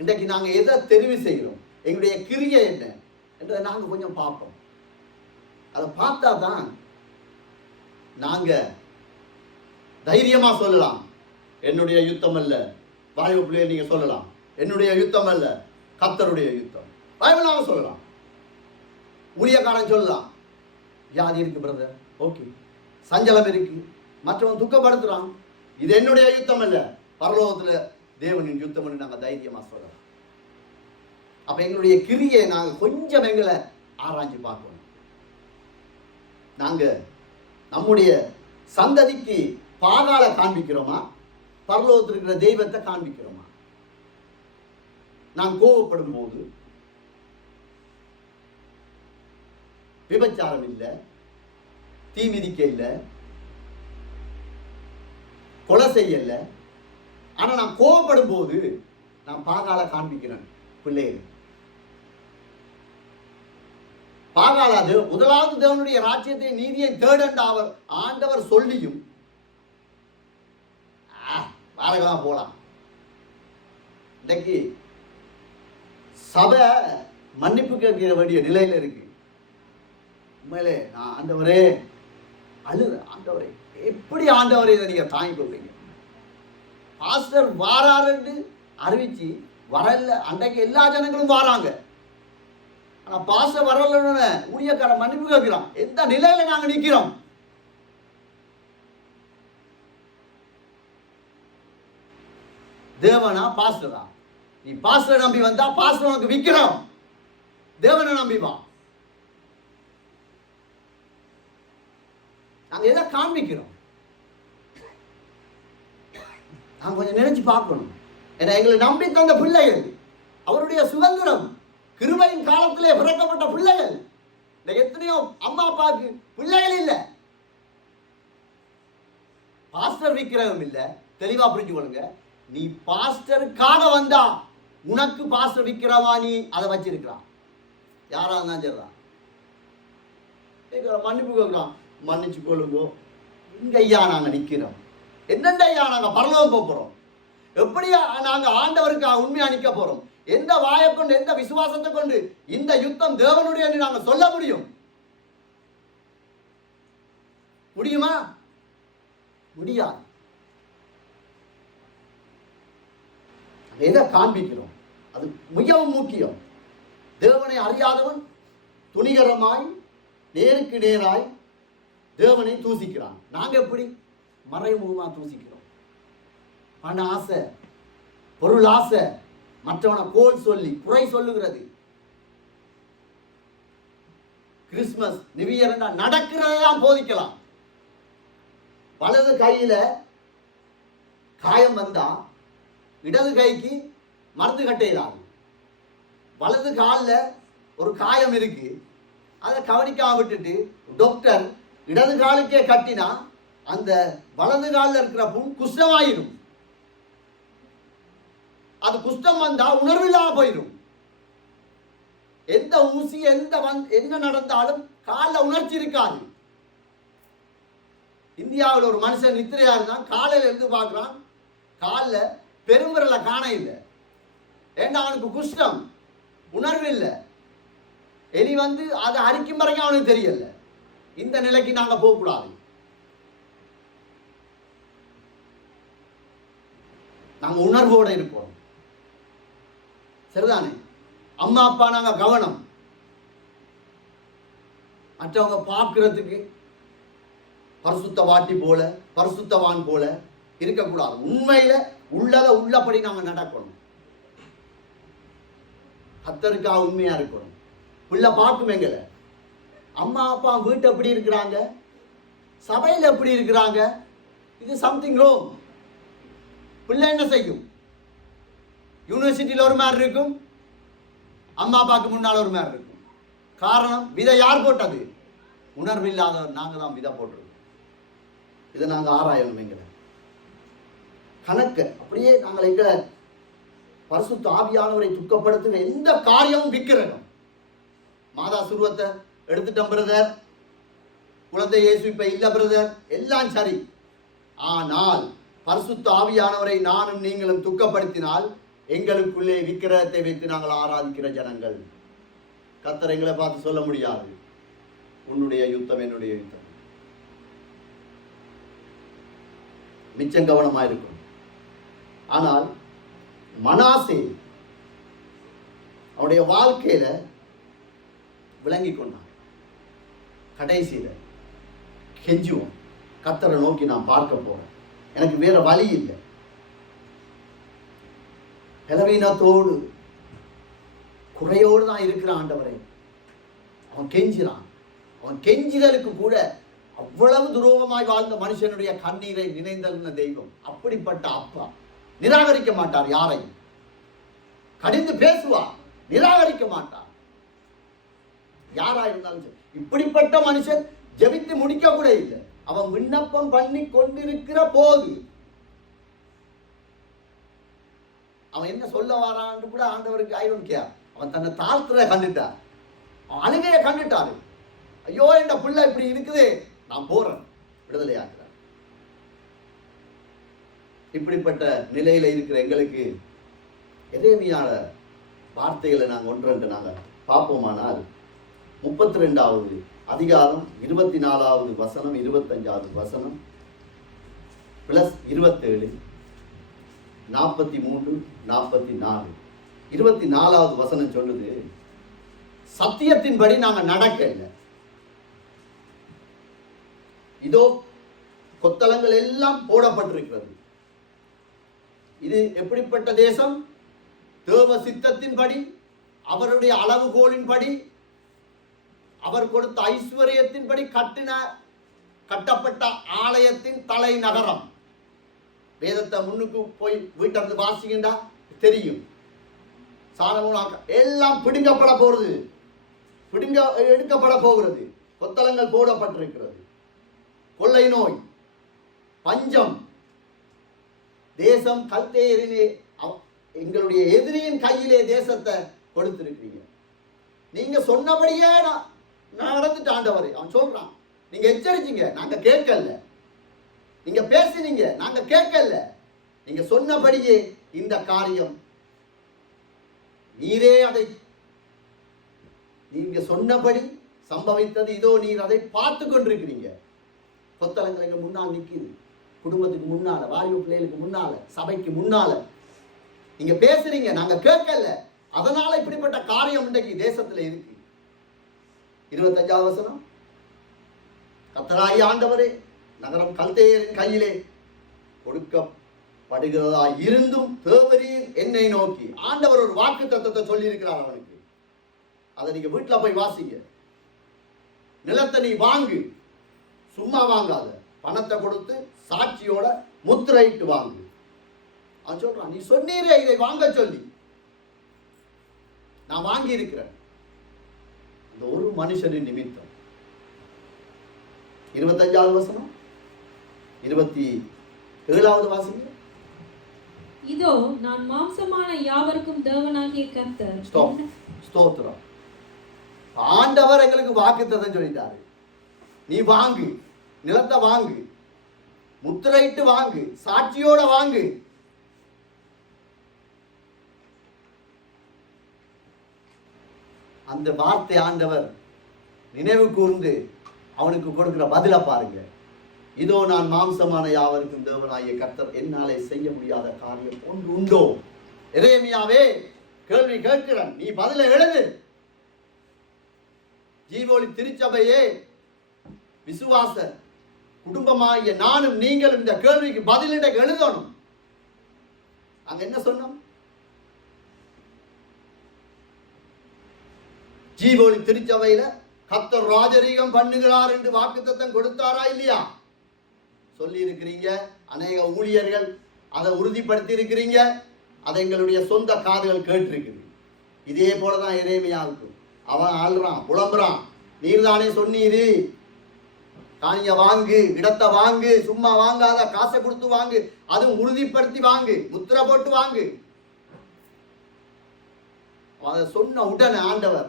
இன்றைக்கு நாங்க எதை தெரிவு செய்கிறோம், எங்களுடைய கிரியை என்ன என்றதை நாங்க கொஞ்சம் பார்ப்போம். அதை பார்த்தா தான் நாங்க தைரியமா சொல்லலாம், என்னுடைய யுத்தம் அல்ல. வாய்வு பிள்ளையை நீங்க சொல்லலாம், என்னுடைய யுத்தம் அல்ல, கர்த்தருடைய யுத்தம். பைபிளாக சொல்லலாம். ஊழியக்காரன் சொல்லலாம், வியாதி இருக்கு பிரதர், ஓகே, சஞ்சலம் இருக்கு, மற்றவன் துக்கப்படுத்துறான், இது என்னுடைய யுத்தம் அல்ல, பரலோகத்துல தேவனின் யுத்தம் என்று நாங்கள் தைரியமா சொல்லலாம். அப்ப எங்களுடைய கிரியை நாங்க கொஞ்சம் எங்களை ஆராய்ச்சி பார்க்கணும். நாங்க நம்முடைய சந்ததிக்கு பாகால காண்பிக்கிறோமா, பரலோகத்தில் இருக்கிற தெய்வத்தை காண்பிக்கிறோமா? நான் கோபப்படும் போது விபச்சாரம் இல்லை, தீமிதிக்க இல்லை, கொலை செய்யல. ஆனா நான் கோபப்படும் போது நான் பாகால காண்பிக்கிறேன் பிள்ளைகள். பாகாலாது முதலாவது தேவனுடைய ராஜ்யத்தை நீதியை தேடண்ட அவர் ஆண்டவர் சொல்லியும் வாரகலாம் போலாம். இன்னைக்கு சபை மன்னிப்பு கேட்க வேண்டிய நிலையில இருக்கு. உண்மையிலே நான் ஆண்டவரே அழுது, ஆண்டவரே எப்படி ஆண்டவரே இதை நீங்க தாங்கி கொள்றீங்க? பாஸ்டர் வாராருன்னு அறிவிச்சு வரல, அன்றைக்கு எல்லா ஜனங்களும் வாராங்க. ஆனா பாஸ்டர் வரலன்னு ஊழியக்காரன் மன்னிப்பு கேட்கிறான். எந்த நிலையில நாங்க நிக்கிறோம்? தேவனா பாஸ்டரா? நீ பாஸ்டரை நம்பி வந்தா பாஸ்டர் உனக்கு விக்கிறோம். தேவனை நம்பி வா. நாங்க எதை காண்பிக்கிறோம்? நாங்க கொஞ்சம் நினைச்சு பார்க்கணும். ஏன்னா எங்களை நம்பி தந்த பிள்ளைகள், அவருடைய சுதந்திரம், கிருபையின் காலத்திலே பிறக்கப்பட்ட பிள்ளைகள். எத்தனையோ அம்மா அப்பாவுக்கு பிள்ளைகள் இல்லை, பாஸ்டர் விக்கிரகம் இல்லை. தெளிவா புரிஞ்சு கொள்ளுங்க. நீ பாஸ்டருக்காக வந்தா உனக்கு பாஸ்டர் விக்கிறவா நீ அதை வச்சிருக்கிறான். யாரா இருந்தாலும் சரிதான். மன்னிப்பு கேட்கிறான், மன்னிச்சு கொள்ளுங்க. இங்க ஐயா நாங்க நிக்கிறோம். என்னென்ன ஐயா நாங்க பரலோகம் போகிறோம். எப்படியா நாங்க ஆண்டவருக்கு உண்மையா நிக்க போறோம்? எந்த வாயை கொண்டு, எந்த விசுவாசத்தை கொண்டு இந்த யுத்தம் தேவனுடைய நாங்க சொல்ல முடியும்? முடியுமா? முடியாது. எதை காண்பிக்கிறோம்? அது மிகவும் முக்கியம். தேவனை அறியாதவன் துணிகரமாய் நேருக்கு நேராய் தேவனை தூசிக்கிறான். நாங்க எப்படி மறைமுகமா தூசிக்கிறோம்? பண ஆசை, பொருள் ஆசை, மற்றவனை கோல் சொல்லி குறை சொல்லுகிறது. கிறிஸ்துமஸ் நியூ இயர் நடக்கிறதான் போதிக்கலாம். வலது கையில காயம் வந்தா இடது கைக்கு மருந்து கட்டையிலாது. வலது காலில் ஒரு காயம் இருக்கு, அதை கவனிக்காம விட்டுட்டு டாக்டர் இடது காலுக்கே கட்டினா அந்த வலது காலில் இருக்கிற புண் குஷ்டமாயிரும். அது குஷ்டம் வந்தா உணர்வில்லாம போயிடும். எந்த ஊசி என்ன நடந்தாலும் காலில் உணர்ச்சி இருக்காது. இந்தியாவில் ஒரு மனுஷன் நித்திரையா இருந்தான், காலையில இருந்து பார்க்கிறான், காலில் பெரும்பரல காண இல்லை. ஏன்னா அவனுக்கு குஷ்டம், உணர்வு இல்லை. இனி அதை அரிக்கும் வரைக்கும் அவனுக்கு தெரியல. இந்த நிலைக்கு நாங்க போகக்கூடாது. நாங்க உணர்வோட இருப்போம். சரிதானே? அம்மா அப்பா நாங்க கவனம். மற்றவங்க பார்க்கிறதுக்கு பரிசுத்த வாட்டி போல, பரிசுத்தவான் போல இருக்கக்கூடாது. உண்மையில உள்ளத உள்ளபடி நாங்க நடக்கணும். கர்த்தருக்காக உண்மையா இருக்கணும். பிள்ளை பார்க்கும் எங்களை, அம்மா அப்பா வீட்டு எப்படி இருக்கிறாங்க, சபையில் எப்படி இருக்கிறாங்க, இது சம்திங் ரோங். பிள்ளை என்ன செய்யும்? யூனிவர்சிட்டியில் ஒரு மாதிரி இருக்கும், அம்மா அப்பாவுக்கு முன்னால் ஒரு மாதிரி இருக்கும். காரணம், விதை யார் போட்டது? உணர்வு இல்லாதவர் நாங்கள் தான் விதை போட்டிருக்கோம். இதை நாங்கள் ஆராயணும். எங்களை கணக்கு அப்படியே நாங்கள் எங்களை பரிசுத்த ஆவியானவரை துக்கப்படுத்துகிற எந்த காரியமும் விக்கிரகம். மாதா சுருவத்தை எடுத்துட்டோம் பிரதர், குழந்தை இயேசு இப்ப இல்ல பிரதர், எல்லாம் சரி. ஆனால் பரிசுத்த ஆவியானவரை நானும் நீங்களும் துக்கப்படுத்தினால் எங்களுக்குள்ளே விக்கிரகத்தை வைத்து நாங்கள் ஆராதிக்கிற ஜனங்கள். கர்த்தர் எங்களை பார்த்து சொல்ல முடியாது, உன்னுடைய யுத்தம் என்னுடைய யுத்தம். மிச்சம் கவனமாயிருக்கும். ஆனால் மனாசே அவனுடைய வாழ்க்கையில விளங்கி கொண்டான். கடைசியில கெஞ்சுவோம், கர்த்தரை நோக்கி நான் பார்க்க போறேன், எனக்கு வேற வழி இல்லை. பலவீனத்தோடு குறையோடு தான் இருக்கிறான் ஆண்டவரே. அவன் கெஞ்சினான். அவன் கெஞ்சிதலுக்கு கூட அவ்வளவு துரோகமாய் வாழ்ந்த மனுஷனுடைய கண்ணீரை நினைந்தல்ன தெய்வம். அப்படிப்பட்ட அப்பா நிராகரிக்க மாட்டார் யாரையும். கடிந்து பேசுவார், நிராகரிக்க மாட்டார் யாரா இருந்தாலும் சரி. இப்படிப்பட்ட மனுஷன் ஜெபித்து முடிக்க கூட இல்லை. அவன் விண்ணப்பம் பண்ணி கொண்டிருக்கிற போது அவன் என்ன சொல்ல வாரான்னு கூட ஆண்டவருக்கு ஐரோக்கியா. அவன் தன்னை தாழ்த்துறத கண்டுட்டார், அவன் அழுகையை கண்டுட்டாரு. ஐயோ என்ற பிள்ளை இப்படி இருக்குது, நான் போறேன், விடுதலையாக்குறேன். இப்படிப்பட்ட நிலையில இருக்கிற எங்களுக்கு எரேமியால வார்த்தைகளை நாங்கள் ஒன்றென்று நாங்கள் பார்ப்போமானால் 32வது அதிகாரம் 24வது வசனம் 25வது வசனம் பிளஸ் 27 43 44 24வது வசனம் சொல்லுது, சத்தியத்தின்படி நாங்கள் நடக்கல. இதோ கொத்தளங்கள் எல்லாம் போடப்பட்டிருக்கிறது. இது எப்படிப்பட்ட தேசம்? தேவ சித்தத்தின்படி, அவருடைய அளவுகோலின்படி, அவர் கொடுத்த ஐஸ்வர்யத்தின்படி கட்டப்பட்ட ஆலயத்தின் தலைநகரம். வேதத்தை முன்னுக்கு போய் வீட்டிலிருந்து வாசிக்கின்றா தெரியும். சாலமோன் எல்லாம் பிடுங்கப்பட போகிறது, எடுக்கப்பட போகிறது. கொத்தளங்கள் போடப்பட்டிருக்கிறது. கொள்ளை நோய், பஞ்சம், தேசம் கல்தேயரிலே எங்களுடைய எதிரியின் கையிலே தேசத்தை கொடுத்திருக்கிறீங்க. நீங்க சொன்னபடியே நடந்துட்டு ஆண்டவர் அவன் சொல்றான். நீங்க எச்சரிச்சீங்க, நாங்க கேட்கல. நீங்க பேசினீங்க, நாங்க கேட்கல. நீங்க சொன்னபடியே இந்த காரியம், நீரே அதை, நீங்க சொன்னபடி சம்பவித்தது. இதோ நீர் அதை பார்த்து கொண்டிருக்கிறீங்க. கொத்தளங்கள் எங்க முன்னால் நிற்குது, குடும்பத்துக்கு முன்னால, வாலிப பிள்ளைகளுக்கு முன்னால, சபைக்கு முன்னால நீங்க பேசுறீங்க, நாங்க கேட்கல. அதனால இப்படிப்பட்ட காரியம் இன்றைக்கு தேசத்துல இருக்கு. 25வது வசனம், கர்த்தராகிய ஆண்டவரே நகரம் கல்தேயரின் கையிலே கொடுக்கப்படுகிறதா இருந்தும் தேவரீர் என்னை நோக்கி. ஆண்டவர் ஒரு வாக்கு தத்தத்தை சொல்லி இருக்கிறார் அவனுக்கு. அதை நீங்க வீட்டுல போய் வாசிங்க. நிலத்தை நீ வாங்கு, சும்மா வாங்காத, பணத்தை கொடுத்து சாட்சியோட முத்திரையிட்டு வாங்கு. அவன் சொல்றான், நீ சொன்னீரே இதை வாங்க சொல்லி, நான் வாங்கி இருக்கிறேன். அந்த ஒரு மனுஷனின் நிமித்தம். 25வது வசனம், 27வது வாசகம். இதோ நான் மாம்சமான யாவருக்கும் தேவனாகிய கர்த்தர். ஸ்தோத்திரம். ஆண்டவர் எங்களுக்கு வாக்குத்தத்தம் சொல்லிட்டாரு. நீ வாங்கு, நிலத்தை வாங்கு, முத்திரையிட்டு வாங்கு, சாட்சியோட வாங்கு. அந்த வார்த்தை ஆண்டவர் நினைவு கூர்ந்து அவனுக்கு கொடுக்கிற பதில பாருங்க. இதோ நான் மாம்சமான யாவருக்கும் தேவனாகிய கர்த்தர், என்னாலே செய்ய முடியாத காரியம் ஒன்று உண்டோ? எரேமியாவே கேள்வி கேட்கிறேன், நீ பதில எழுது. ஜீவோலி திருச்சபையே, விசுவாச குடும்பமாகிய நானும் நீங்களும் இந்த கேள்விக்கு பதிலிட எழுதணும். அங்க என்ன சொன்னோம்? ஜீவோலி திருச்சபையில கர்த்தர் ராஜரீகம் பண்ணுகிறார் என்று வாக்குத்தத்தம் கொடுத்தாரா இல்லையா? சொல்லி இருக்கிறீங்க. அநேக ஊழியர்கள் அதை உறுதிப்படுத்தி இருக்கிறீங்க. அதை எங்களுடைய சொந்த காதுகள் கேட்டிருக்குது. இதே போலதான் எரேமியாவுக்கு. அவன் ஆள்றான், புலம்புறான், நீர்தானே சொன்னீரு, காணிய வாங்கு, இடத்தை வாங்கு, சும்மா வாங்காத, காசை கொடுத்து வாங்கு, அதுவும் உறுதிப்படுத்தி வாங்கு, முத்திரை போட்டு வாங்கு. அதை சொன்ன உடனே ஆண்டவர்,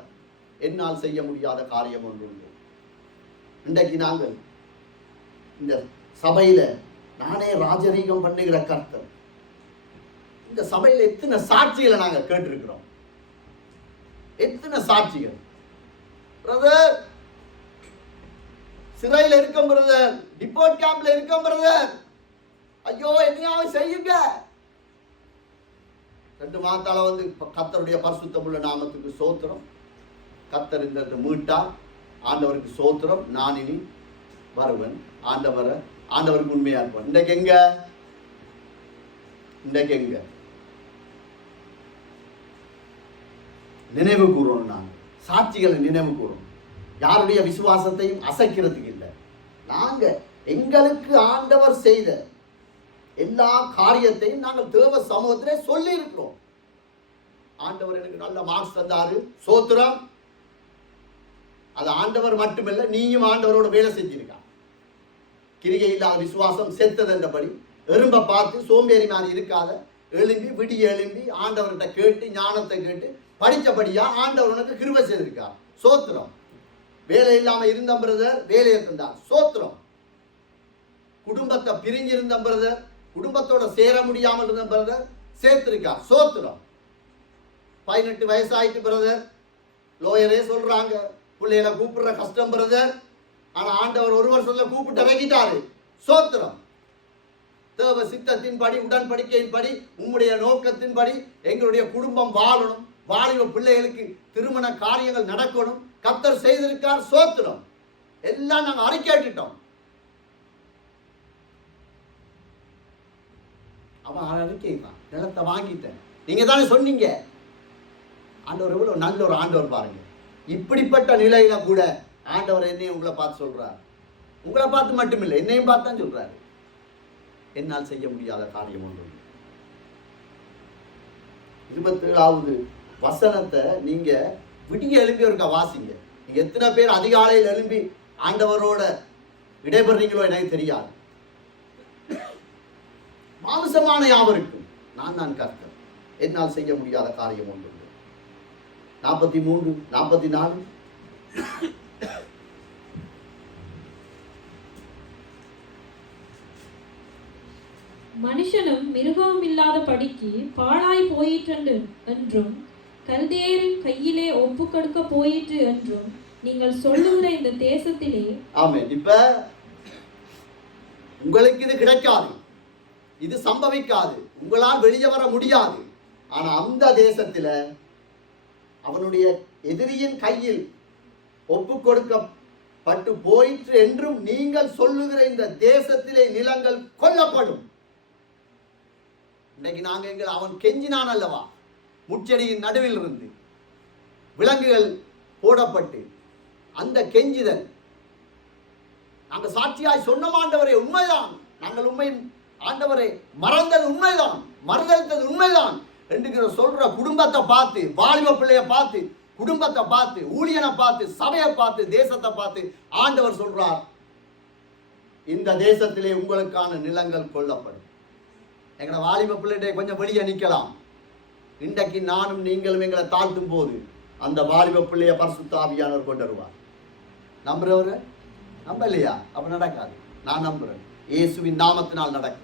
என்னால் செய்ய முடியாத காரியம் ஒன்று உண்டு. இன்றைக்கு நாங்கள் இந்த சபையில நானே ராஜரீகம் பண்ணுகிற கர்த்தர், இந்த சபையில எத்தனை சாட்சிகளை நாங்கள் கேட்டிருக்கிறோம். எத்தனை சாட்சிகள். பிரதர் சிறையில் இருக்கும், பிரதர் டிபோர்ட் கேம்ப்ல இருக்கும், பிரதர் ஐயோ என்னையாவது செய்யுங்க. 2 மாதத்தால வந்து கர்த்தருடைய பரிசுத்தமுள்ள நாமத்துக்கு சோத்திரம். கர்த்தர் இந்த மீட்டார், ஆண்டவருக்கு சோத்திரம். நான் இனி வருவன், ஆண்டவருக்கு உண்மையா இருப்பேன். இன்றைக்கு எங்க நினைவு கூறணும். நான் சாட்சிகளை நினைவு கூறணும். யாருடைய விசுவாசத்தையும் அசைக்கிறதுக்கு இல்லை. நாங்க எங்களுக்கு ஆண்டவர் செய்த எல்லா காரியத்தையும் நாங்கள் தேவ சமூகத்திலே சொல்லி இருக்கிறோம். ஆண்டவர் எனக்கு நல்ல மார்க்ஸ் தந்தாரு, சோத்திரம். அது ஆண்டவர் மட்டுமல்ல, நீயும் ஆண்டவரோட வேலை செஞ்சிருக்க. கிரிகை இல்லாத விசுவாசம் செத்தது என்றபடி எறும்பை பார்த்து சோம்பேறி மாதிரி இருக்காத, எழும்பி விடிய எழும்பி ஆண்டவர்கிட்ட கேட்டு ஞானத்தை கேட்டு படித்தபடியா ஆண்டவர் உனக்கு கிருபை செய்திருக்கார். சோத்திரம். வேலை இல்லாம இருந்த பிரதர் வேலையை தந்தார். சோத்திரம். குடும்பத்தை பிரிஞ்சிருந்த பிரதர், குடும்பத்தோட சேர முடியாமல் இருந்த பிரதர் சேர்த்திருக்கார். சோத்திரம். 18 வயசாயிட்டு பிரதர், லோயரே சொல்றாங்க பிள்ளைகளை கூப்பிடுற கஷ்டம் பிரதர், ஆனா ஆண்டவர் 1 வருஷத்துல கூப்பிட்டு இறங்கிட்டாரு. சோத்திரம். தேவ சித்தத்தின்படி, உடன்படிக்கையின்படி, உம்முடைய நோக்கத்தின்படி எங்களுடைய குடும்பம் வாழணும், வாலிப பிள்ளைகளுக்கு திருமண காரியங்கள் நடக்கணும், கர்த்தர் செய்திருக்கார். சோத்திரம். எல்லாம் நாங்க அறிக்கையிட்டோம். அவன் அறிக்கைதான், நிலத்தை வாங்கிட்டேன். நீங்க தானே சொன்னீங்க. ஆண்டவர் எவ்வளவு நல்ல ஒரு ஆண்டவர் பாருங்க. இப்படிப்பட்ட நிலையில கூட ஆண்டவர் என்னையும் உங்களை பார்த்து சொல்றார். உங்களை பார்த்து மட்டுமில்லை, என்னையும் பார்த்து தான் சொல்றாரு. என்னால் செய்ய முடியாத காரியம் ஒன்று. 27வது வசனத்தை நீங்க விடிய எழுப்பி இருக்க வாசிங்க. நீங்க எத்தனை பேர் அதிகாலையில் எழும்பி ஆண்டவரோட இடைபெறீங்களோ எனக்கு தெரியாது. மாம்சமான யாவருக்கும் நான் கர்த்தர், என்னால் செய்ய முடியாத காரியம் ஒன்று. 43, 44. மனுஷனும் மிருகமும் இல்லாத படிக்கு பாழாய் போயிற்று என்றும் கல்தேயரின் கையிலே ஒப்பு கொடுக்க போயிற்று என்றும் நீங்கள் சொல்லுகிற இந்த தேசத்திலே. ஆமென். இப்ப உங்களுக்கு இது கிடைக்காது, இது சம்பவிக்காது, உங்களால் வெளியே வர முடியாது. ஆனா அந்த தேசத்துல அவனுடைய எதிரியின் கையில் ஒப்பு கொடுக்கப்பட்டு போயிற்று என்றும் நீங்கள் சொல்லுகிற இந்த தேசத்திலே நிலங்கள் கொல்லப்படும். இன்னைக்கு நாங்கள் அவன் கெஞ்சினான் அல்லவா, முச்செடியின் நடுவில் இருந்து விலங்குகள் போடப்பட்டு அந்த கெஞ்சிதல் நாங்கள் சாட்சியாய் சொன்ன ஆண்டவரே உண்மைதான், நாங்கள் உண்மை ஆண்டவரை மறந்தது உண்மைதான், மறந்தது உண்மைதான் என்று சொல்ற குடும்பத்தை பார்த்து, வாலிப பிள்ளைய பார்த்து, குடும்பத்தை பார்த்து, ஊழியனை பார்த்து, சபையை பார்த்து, தேசத்தை பார்த்து ஆண்டவர் சொல்றார், இந்த தேசத்திலே உங்களுக்கான நிலங்கள் கொல்லப்படும். எங்களை வாலிப பிள்ளைகிட்ட கொஞ்சம் வெளியே நிற்கலாம். இன்றைக்கு நானும் நீங்களும் எங்களை தாழ்த்தும் போது அந்த வாலிப பிள்ளைய பரிசுத்த ஆவியானவர் கொண்டு வருவார். நம்புறவரு நம்பலையா? அப்ப நடக்காது. நான் நம்புறேன், இயேசுவின் நாமத்தினால் நடக்கும்.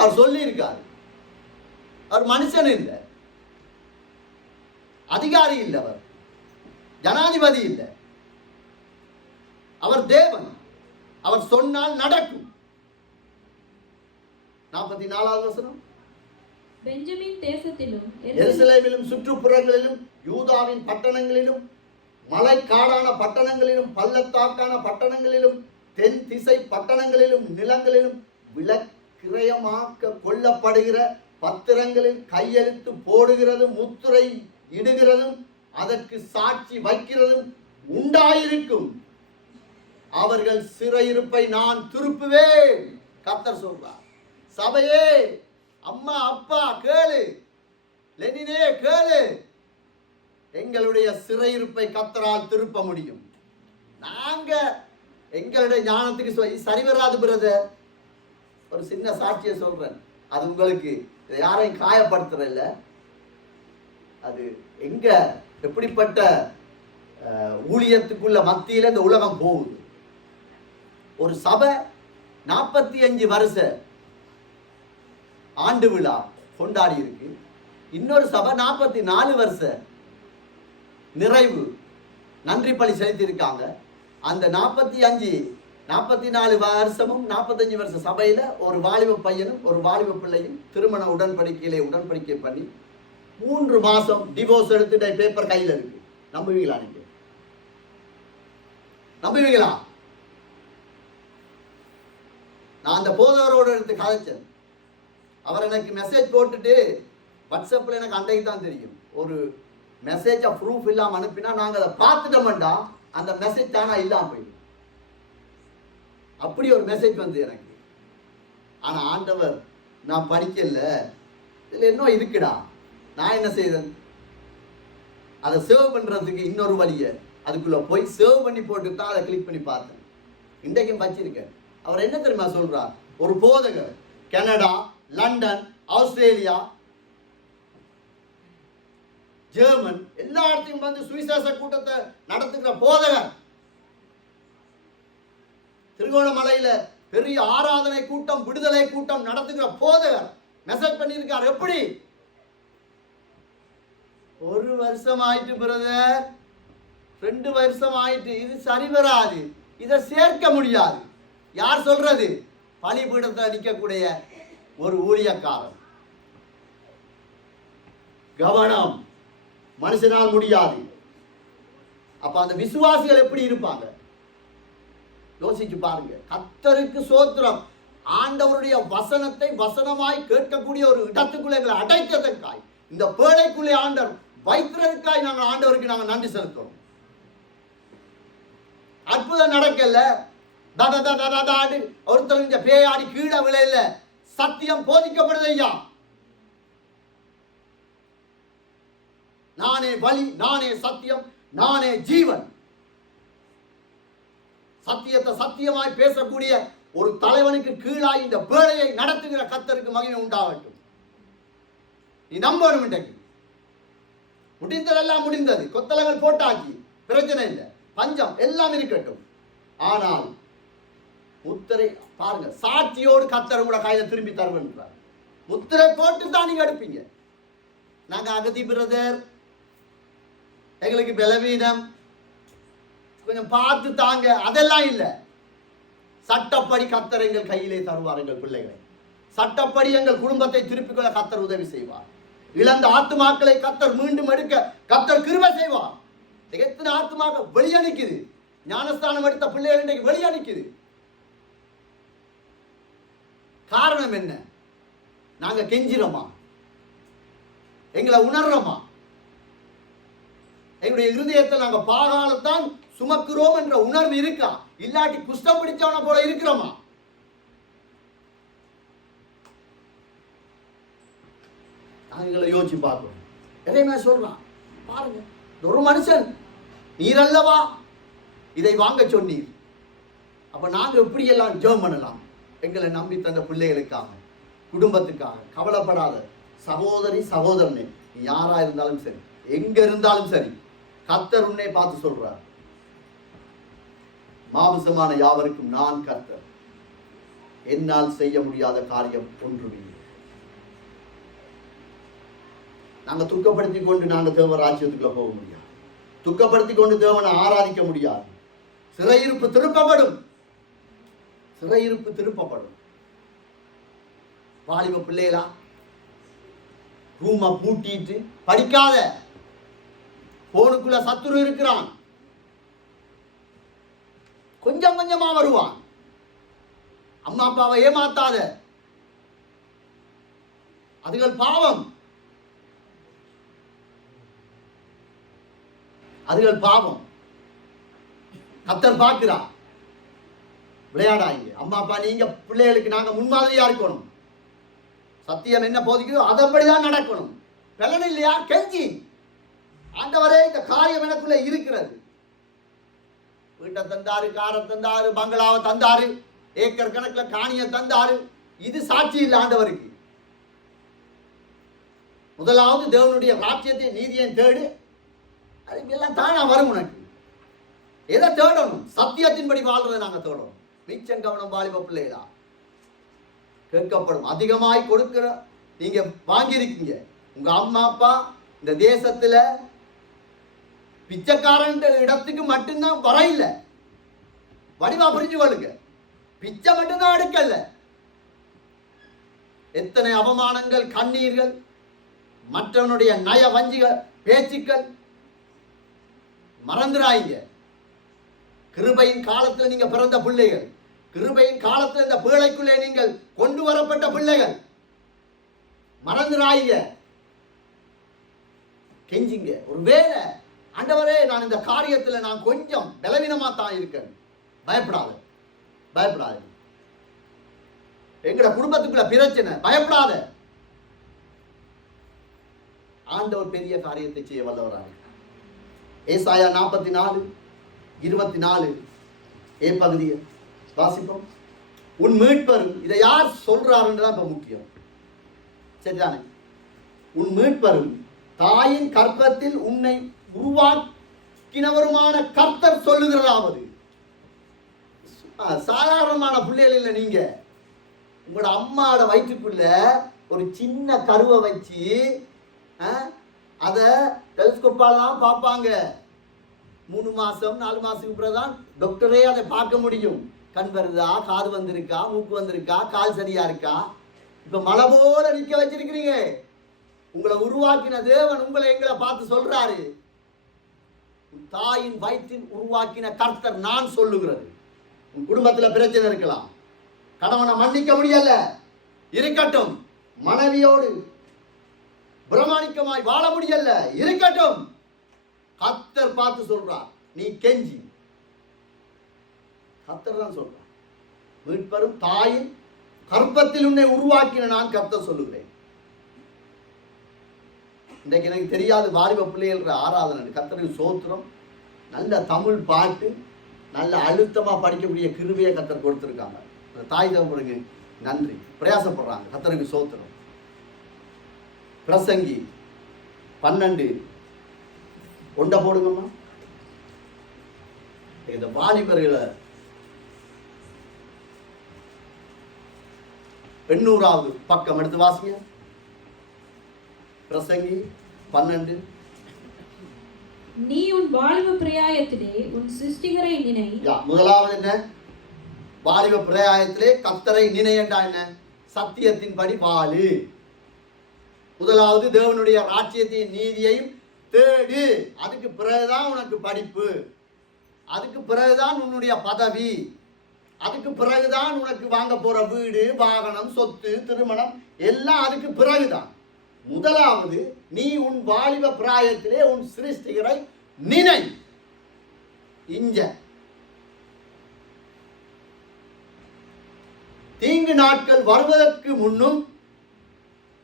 அவர் சொல்லி இருக்காரு. அவர் மனுஷன் இல்லை, அதிகாரி இல்லை, அவர் ஜனாதிபதி இல்லை, அவர் தேவன். அவர் சொன்னால் நடக்கும். 44வது வசனம். பெஞ்சமின் தேசத்திலும் எருசலேமிலும் சுற்றுப்புறங்களிலும் யூதாவின் பட்டணங்களிலும் மலைக்காடான பட்டணங்களிலும் பள்ளத்தாக்கான பட்டணங்களிலும் தென் திசை பட்டணங்களிலும் நிலங்களிலும் விலக்கிரயமாக்க கொள்ளப்படுகிற பத்திரங்களில் கையெழுத்து போடுகிறதும் முத்திரை இடுகிறதும் அதற்கு சாட்சி வைக்கிறதும் உண்டாயிருக்கும். அவர்கள் சிறையிருப்பை நான் திருப்புவேன். கர்த்தர் சொல்றார். சபையே, அம்மா அப்பா கேளு, லெனினே கேளு, எங்களுடைய சிறையிருப்பை கர்த்தரால் திருப்ப முடியும். நாங்க எங்களுடைய ஞானத்துக்கு சரி வராது. பிரதர், ஒரு சின்ன சாட்சியை சொல்றேன், அது உங்களுக்கு யாரையும் காயப்படுத்துறதில்ல. அது எங்க எப்படிப்பட்ட ஊழியத்துக்குள்ள மத்தியில இந்த உலகம் போகுது. ஒரு சபை 45 வருஷ ஆண்டு விழா கொண்டாடி இருக்கு. இன்னொரு சபை 44 வருஷ நிறைவு நன்றி பலி செலுத்தி இருக்காங்க. அந்த 44 வருஷமும் 45 வருஷ சபையில ஒரு வாலிப பையனும் ஒரு வாலிப பிள்ளையும் திருமண உடன்படிக்கை பண்ணி 3 மாசம் டிவோர்ஸ் எடுத்துட்ட பேப்பர் கையில் இருக்கு. நம்புவீங்களா? நீங்க நம்புவீங்களா? நான் அந்த போதவரோடு எடுத்து கதைச்சேன். அவர் எனக்கு மெசேஜ் போட்டுட்டு வாட்ஸ்அப்பில் எனக்கு அன்றைக்கு தான் தெரியும். ஒரு மெசேஜை ப்ரூஃப் இல்லாமல் அனுப்பினா நாங்கள் அதை பார்த்துட்டோம்டா அந்த மெசேஜ் தானா இல்லாமல் போயிடும். அப்படி ஒரு மெசேஜ் வந்து எனக்கு. ஆனால் ஆண்டவர் நான் படிக்கல, இதில் இன்னும் இருக்குடா, நான் என்ன செய்தேன், அதை சேவ் பண்ணுறதுக்கு இன்னொரு வழியை அதுக்குள்ளே போய் சேவ் பண்ணி போட்டு தான் அதை கிளிக் பண்ணி பார்த்தேன். இன்றைக்கும் வச்சிருக்கேன். அவர் என்ன தெரியுமா சொல்றார்? ஒரு போதகர் கனடா, லண்டன், ஆஸ்திரேலியா, ஜெர்மன் எல்லா இடத்தையும் வந்து சுவிசேஷ கூட்டத்தை நடத்துகிற போதகர். திருகோணமலையில பெரிய ஆராதனை கூட்டம், விடுதலை கூட்டம் நடத்துகிற போதகர் மெசேஜ் பண்ணியிருக்கார். எப்படி? 1 வருஷம் ஆயிட்டு பிரதர், 2 வருஷம் ஆயிட்டு, இது சரி வராது, இதை சேர்க்க முடியாது. யார் சொல்றது? பலிபீடத்தில் நிற்கக்கூடிய ஒரு ஊழியக்காரன். கவனம், மனுஷனால் முடியாது. அப்ப அந்த விசுவாசிகள் எப்படி இருப்பாங்க யோசிச்சு பாருங்க. கர்த்தருக்கு சோத்திரம். ஆண்டவருடைய வசனத்தை வசனமாய் கேட்கக்கூடிய ஒரு இடத்துக்குள்ள எங்களை அடைத்ததற்காய், இந்த பேழைக்குள்ளே ஆண்டவர் வைக்கிறதுக்காய் நாங்கள் ஆண்டவருக்கு நாங்கள் நன்றி செலுத்துறோம். அற்புதம் நடக்கல, ஒருத்தர் இந்த பேயாடி கீழே விளையில, சத்தியம் போதிக்கப்படுது. ஐயா, நானே வழி, நானே சத்தியம், நானே ஜீவன். சத்தியத்தை சத்தியமாய் பேசக்கூடிய ஒரு தலைவனுக்கு கீழாய் இந்த பேழையை நடத்துகிற கர்த்தருக்கு மகிமை உண்டாகட்டும். நீ நம்பணும். இன்றைக்கு முடிந்ததெல்லாம் முடிந்தது, கொத்தளங்கள் போட்டாக்கி பிரச்சனை இல்லை, பஞ்சம் எல்லாம் இருக்கட்டும். ஆனால் முத்திரை பாருங்க, சாட்சியோடு கர்த்தர் கூட கையில திரும்பி தருவேன்றார். முத்திரை போட்டு தான் நீங்க எடுப்பீங்க. நாங்க அகதி பிரதர், எங்களுக்கு பலவீனம், கொஞ்சம் பார்த்து தாங்க, அதெல்லாம் இல்லை. சட்டப்படி கர்த்தர் எங்கள் கையிலே தருவார். எங்கள் பிள்ளைகளை சட்டப்படி எங்கள் குடும்பத்தை திருப்பிக் கொள்ள கர்த்தர் உதவி செய்வார். இழந்த ஆத்துமாக்களை கர்த்தர் மீண்டும் எடுக்க கர்த்தர் கிருபை செய்வார். எத்தனை ஆத்துமாக்கள் வெளியே நிற்குது, ஞானஸ்தானம் எடுத்த பிள்ளைகள் இன்றைக்கு வெளியே நிற்குது. காரணம் என்ன? நாங்க கெஞ்சிரோமா? எங்களை உணர்றோமா? எங்களுடைய இருதயத்தை நாங்க பாகாலத்தான் சுமக்கிறோம் என்ற உணர்வு இருக்கா? இல்லாட்டி குஷ்டம் பிடிச்சவன போல இருக்கிறோமா? நாங்களை யோசிச்சு பார்க்கணும். எதையுமே சொல்றான் பாருங்க, ஒரு மனுஷன் நீர் அல்லவா இதை வாங்க சொன்னீர். அப்ப நாங்க எப்படி எல்லாம் ஜெபம் பண்ணலாம்? எங்களை நம்பி தந்த பிள்ளைகளுக்காக, குடும்பத்துக்காக கவலைப்படாத சகோதரி சகோதரனே, நீ யாரா இருந்தாலும் சரி, எங்க இருந்தாலும் சரி, கர்த்தர் உன்னை பார்த்து சொல்றார், மாம்சமான யாவருக்கும் நான் கர்த்தர், என்னால் செய்ய முடியாத காரியம் ஒன்றுமில்லை. நாங்க துக்கப்படுத்தி கொண்டு நாங்க தேவ ராஜ்யத்துக்குள்ள போக முடியாது. துக்கப்படுத்தி கொண்டு தேவனை ஆராதிக்க முடியாது. சிறையிருப்பு திருப்பப்படும். சிறையிருப்பு திருப்பப்படும். வாலிப பிள்ளைகளா, ரூமை பூட்டிட்டு படிக்காத, போனுக்குள்ள சத்துரு இருக்கிறான், கொஞ்சம் கொஞ்சமா வருவான். அம்மா அப்பாவை ஏமாத்தாத, அதுகள் பாவம், அதுகள் பாவம். கர்த்தர் பார்க்கிறா. விளையாடாங்க. அம்மா அப்பா நீங்க பிள்ளைகளுக்கு நாங்க முன்மாதிரியா இருக்கணும். சத்தியம் என்ன போதிக்குதோ அதன்படிதான் நடக்கணும். பலன் இல்லையா? கெஞ்சி, ஆண்டவரே இந்த காரியம் எனக்குள்ள இருக்கிறது. வீட்டை தந்தாரு, காரை தந்தாரு, பங்களாவை தந்தாரு, ஏக்கர் கணக்கில் காணியை தந்தாரு. இது சாட்சி இல்லை ஆண்டவருக்கு. முதலாவது தேவனுடைய ராஜ்யத்தை நீதியை தேடு, அதுக்கு எல்லாம் தானா வரும். உனக்கு எதை தேடணும்? சத்தியத்தின்படி வாழ்றதை நாங்க தேடணும். மிச்சம் கவனம் வாலிப பிள்ளைகளா, கேட்கப்படும். அதிகமாய் கொடுக்கிற நீங்க வாங்கியிருக்கீங்க. உங்க அம்மா அப்பா இந்த தேசத்துல பிச்சைக்காரன் இடத்துக்கு மட்டும்தான் வர இல்லை. வடிவா புரிஞ்சு கொள்ளுங்க. பிச்சை மட்டும்தான் எடுக்கல. எத்தனை அவமானங்கள், கண்ணீர்கள், மற்றவனுடைய நய வஞ்சிகள் பேச்சுக்கள் மறந்துடாங்க. கிருபையின் காலத்தில் நீங்க பிறந்த பிள்ளைகள், கிருபையின் காலத்தில் இந்த பேழைக்குள்ளே நீங்கள் கொண்டு வரப்பட்ட பிள்ளைகள். மறந்துடாங்க. கெஞ்சிங்க. ஒரு வேளை ஆண்டவரே நான் இந்த காரியத்தில் நான் கொஞ்சம் பலவீனமா தான் இருக்கேன், பயப்படாத, பயப்படாத. எங்கட குடும்பத்துக்குள்ள பிரச்சனை, பயப்படாத. ஆண்டவர் பெரிய காரியத்தை செய்ய வல்லவராக. ஏசாயா 44:24 ஏ பகுதியை வாசிப்போம். உன் மீட்பர், இதை யார் சொல்றாருன்றதான் இப்ப முக்கியம். சரிதானே? உன் மீட்பரும் தாயின் கர்ப்பத்தில் உன்னை உருவாக்கினவருமான கர்த்தர் சொல்லுகிறதாவது. சாதாரணமான பிள்ளைகள் இல்லை. நீங்க உங்களோட அம்மாவோட வயிற்றுக்குள்ள ஒரு சின்ன கருவை வச்சு அதை டெலிஸ்கோப்பால தான் பார்ப்பாங்க. 3 மாசம் 4 மாசத்துக்கு பிறகுதான் டாக்டரே அதை பார்க்க முடியும். கண் வருதா, காது வந்திருக்கா, மூக்கு வந்திருக்கா, கால் சரியா இருக்கா. இப்ப மலை போல நிக்க வச்சிருக்கிறீங்க. உங்களை உருவாக்கின தேவன் உங்களை எங்களை பார்த்து சொல்றாரு, தாயின் வயிற்றில் உருவாக்கின கர்த்தர் நான் சொல்லுகிறது. உன் குடும்பத்துல பிரச்சனை இருக்கலாம், கணவனை மன்னிக்க முடியல, இருக்கட்டும். மனைவியோடு பிரமாணிக்கமாய் வாழ முடியல, இருக்கட்டும். கர்த்தர் பார்த்து சொல்றார், நீ கெஞ்சி. கர்த்தர் தான் சொல்றார், மீட்பரும் தாயின் கர்ப்பத்தில் உன்னை உருவாக்கின நான் கர்த்தர் சொல்லுகிறேன். இன்றைக்கு எனக்கு தெரியாது வாலிப பிள்ளைகள் ஆராதனை, கர்த்தருக்கு சோத்திரம். நல்ல தமிழ் பாட்டு, நல்ல அழுத்தமா படிக்கக்கூடிய கிருபையை கர்த்தர் கொடுத்திருக்காங்க. தாய் தகப்பனுக்கு நன்றி, பிரயாசப்படுறாங்க. கர்த்தருக்கு சோத்திரம். பிரசங்கி 12 கொண்ட போடுங்கம்மா. இந்த வாலிபர்களை 800வது பக்கம் எடுத்து வாசிங்க. பிரசங்கி 12. நீ உன் வாலிப பிரயாயத்திலே உன் சிருஷ்டிகரை நினை. முதலாவது என்ன? வாலிப பிரயாயத்திலே கர்த்தரை நினையண்டா என்ன? சத்தியத்தின்படி வாழு. முதலாவது தேவனுடைய ராஜ்யத்தையும் நீதியையும் தேடு. அதுக்கு பிறகுதான் உனக்கு படிப்பு, அதுக்கு பிறகுதான் உன்னுடைய பதவி, அதுக்கு பிறகுதான் உனக்கு வாங்க போற வீடு, வாகனம், சொத்து, திருமணம் எல்லாம் அதுக்கு பிறகுதான். முதலாவது நீ உன் வாலிப பிராயத்திலே உன் சிருஷ்டிகரை நினை. இஞ்ச தீங்கு நாட்கள் வருவதற்கு முன்னும்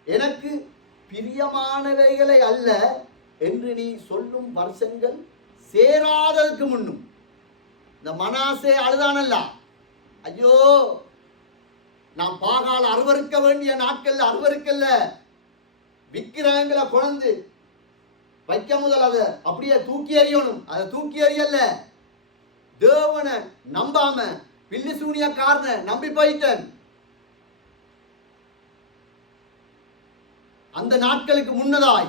எனக்கு பிரியமானவைகளை அல்ல என்று நீ சொல்லும் வருஷங்கள் சேராததற்கு முன்னும். இந்த மனாசே அழுதானல்ல, ஐயோ நான் பாகால் அருவருக்க வேண்டிய நாட்கள் அருவருக்கல்ல, விக்கிரகங்களை கொண்டு வைக்க முதல் அதை அப்படியே தூக்கி எறியணும். அதை தூக்கி எறியல்ல, தேவனை நம்பாம பில்லி சூனியக்காரனை நம்பி போயிட்டேன். அந்த நாட்களுக்கு முன்னதாய்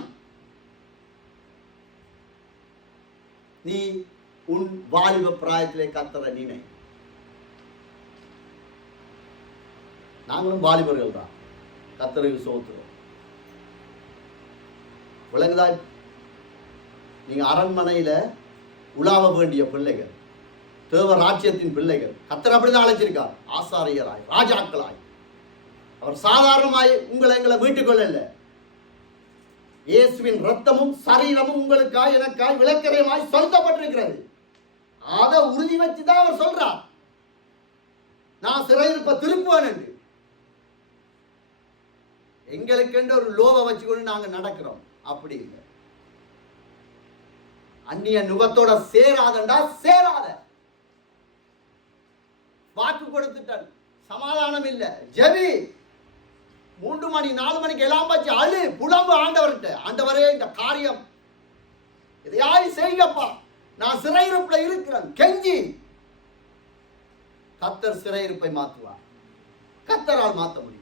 நீ உன் வாலிப பிராயத்திலே கர்த்தரை நினை. நாங்களும் வாலிபர்கள் தான், கர்த்தருக்கு சோத்துறோம். விளங்குதா? நீங்க அரண்மனையில உலாவ வேண்டிய பிள்ளைகள், தேவ ராஜ்யத்தின் பிள்ளைகள். கர்த்தர் அப்படிதான் அழைச்சிருக்கார். ஆசாரியராய், ராஜாக்களாய். அவர் சாதாரணமாய் எங்களை மீட்டுக் கொள்ளல. இயேசுவின் ரத்தமும் சரீரமும் உங்களுக்காய் எனக்காய் விளக்கரையுமாய் செலுத்தப்பட்டிருக்கிறது. அதை உறுதி வச்சுதான் அவர் சொல்றார், நான் சிறையிருப்ப திருப்புவேன் என்று. எங்களுக்கென்று ஒரு லோவை வச்சுக்கொண்டு நாங்க நடக்கிறோம். அப்படி இல்லை. அந்நிய நுகத்தோட சேராதண்டா சேராத. வாக்கு கொடுத்துட்டான், சமாதானம் இல்லை. ஜெபி 3 மணி 4 மணிக்கு எல்லாம் வச்சு அழு, புலம்பு ஆண்டவர்கிட்ட. ஆண்டவரே இந்த காரியம் இதையாய் செய்யப்பா, நான் சிறையிருப்புல இருக்கிறேன். கெஞ்சி கர்த்தர் சிறையிருப்பை மாற்றுவார். கர்த்தரால் மாற்ற முடியும்.